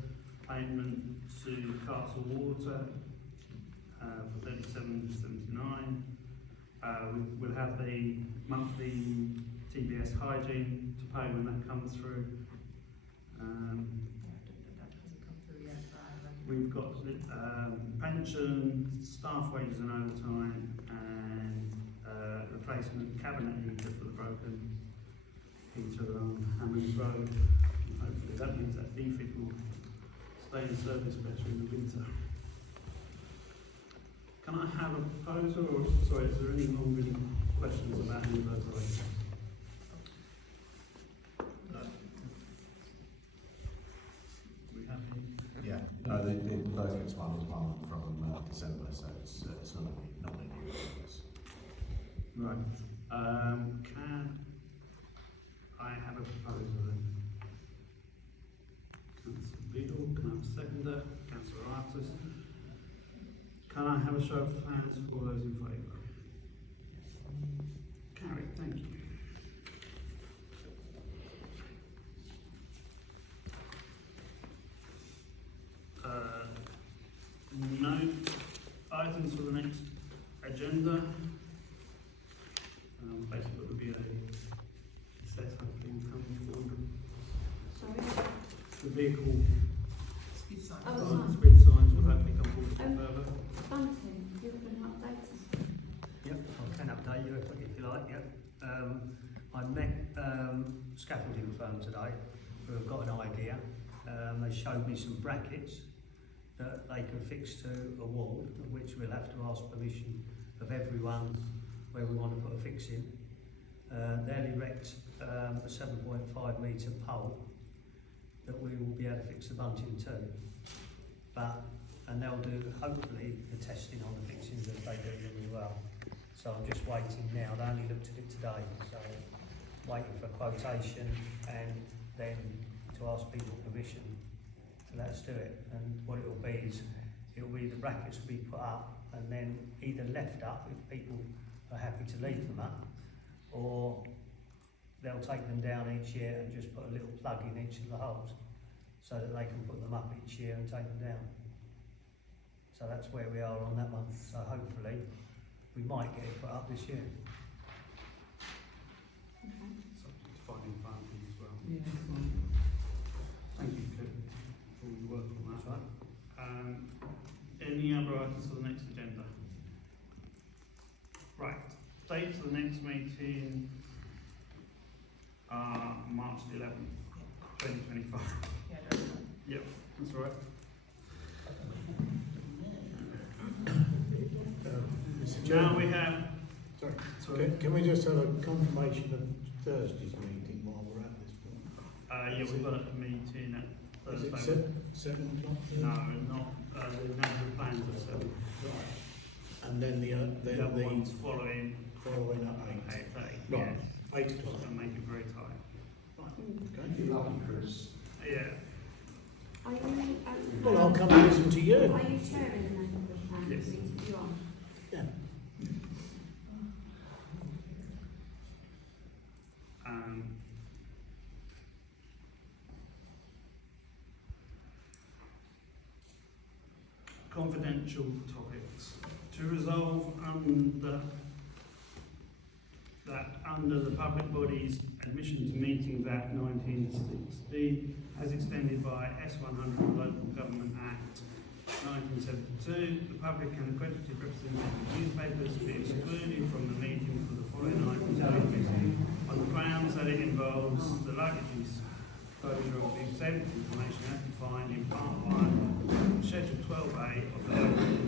payment to Castle Water for 37.79. We'll have the monthly TBS hygiene to pay when that comes through. that hasn't come through yet. We've got pension, staff wages and overtime, and replacement cabinet heater for the broken heater on Hammond Road. Hopefully that means that DFID will stay in service better in the winter. Can I have a proposal, or sorry, is there any longer questions about any of those items? No. Do we have any? Yeah, no, the Burkitt's one is one from December, so it's not a new focus. Right. Can I have a proposal then? Councillor Beadle, can I have a seconder? Councillor Artis. Can I have a show of hands for all those in favour? Carried, thank you. No items for the next agenda. Basically, there will be a set of things coming forward. Sorry? The vehicle Speed sign. speed signs will hopefully come forward a bit further. Bunting, do you have an update us? Yep, I can update you if you like, yep. I met scaffolding firm today who have got an idea. They showed me some brackets that they can fix to a wall, which we'll have to ask permission of everyone where we want to put a fix in. They'll erect a 7.5 metre pole that we will be able to fix the bunting to. And they'll do, hopefully, the testing on the fixings as they do really well. So I'm just waiting now. They only looked at it today, so waiting for quotation and then to ask people permission to let us do it. And what it will be is, the brackets will be put up and then either left up if people are happy to leave them up, or they'll take them down each year and just put a little plug in each of the holes so that they can put them up each year and take them down. So that's where we are on that one. So hopefully we might get it put up this year. Subject to finding funding as well. Yeah. Thank you for all your work on that. Any other items for the next agenda? Right, dates for the next meeting are March the 11th, 2025. Yeah, that's fine. Yep, that's all right. Mr. Now Chairman, we have. sorry. Can we just have a confirmation of Thursday's meeting while we're at this point? Yeah, we've got a meeting at Is Thursday. it 7 o'clock Thursday? No, not, the national plans at 7. Right. And then the other one's following following at 8. 8:30. Right. Yeah. 8 o'clock. Gonna make it very tight. Okay. You're lucky, Chris. Yeah. Are you, Well, I'll come and listen to you. Are you chairing the neighbourhood plan Yes. meeting? You are? Yeah. Confidential topics. To resolve under the Public Bodies Admissions Meetings Act 1960, as extended by S100 Local Government Act 1972, the public and accredited representatives of newspapers be excluded from the meeting for the following items on the grounds that it involves the likely disclosure of exempt information as defined in Part 1, Schedule 12A of the Local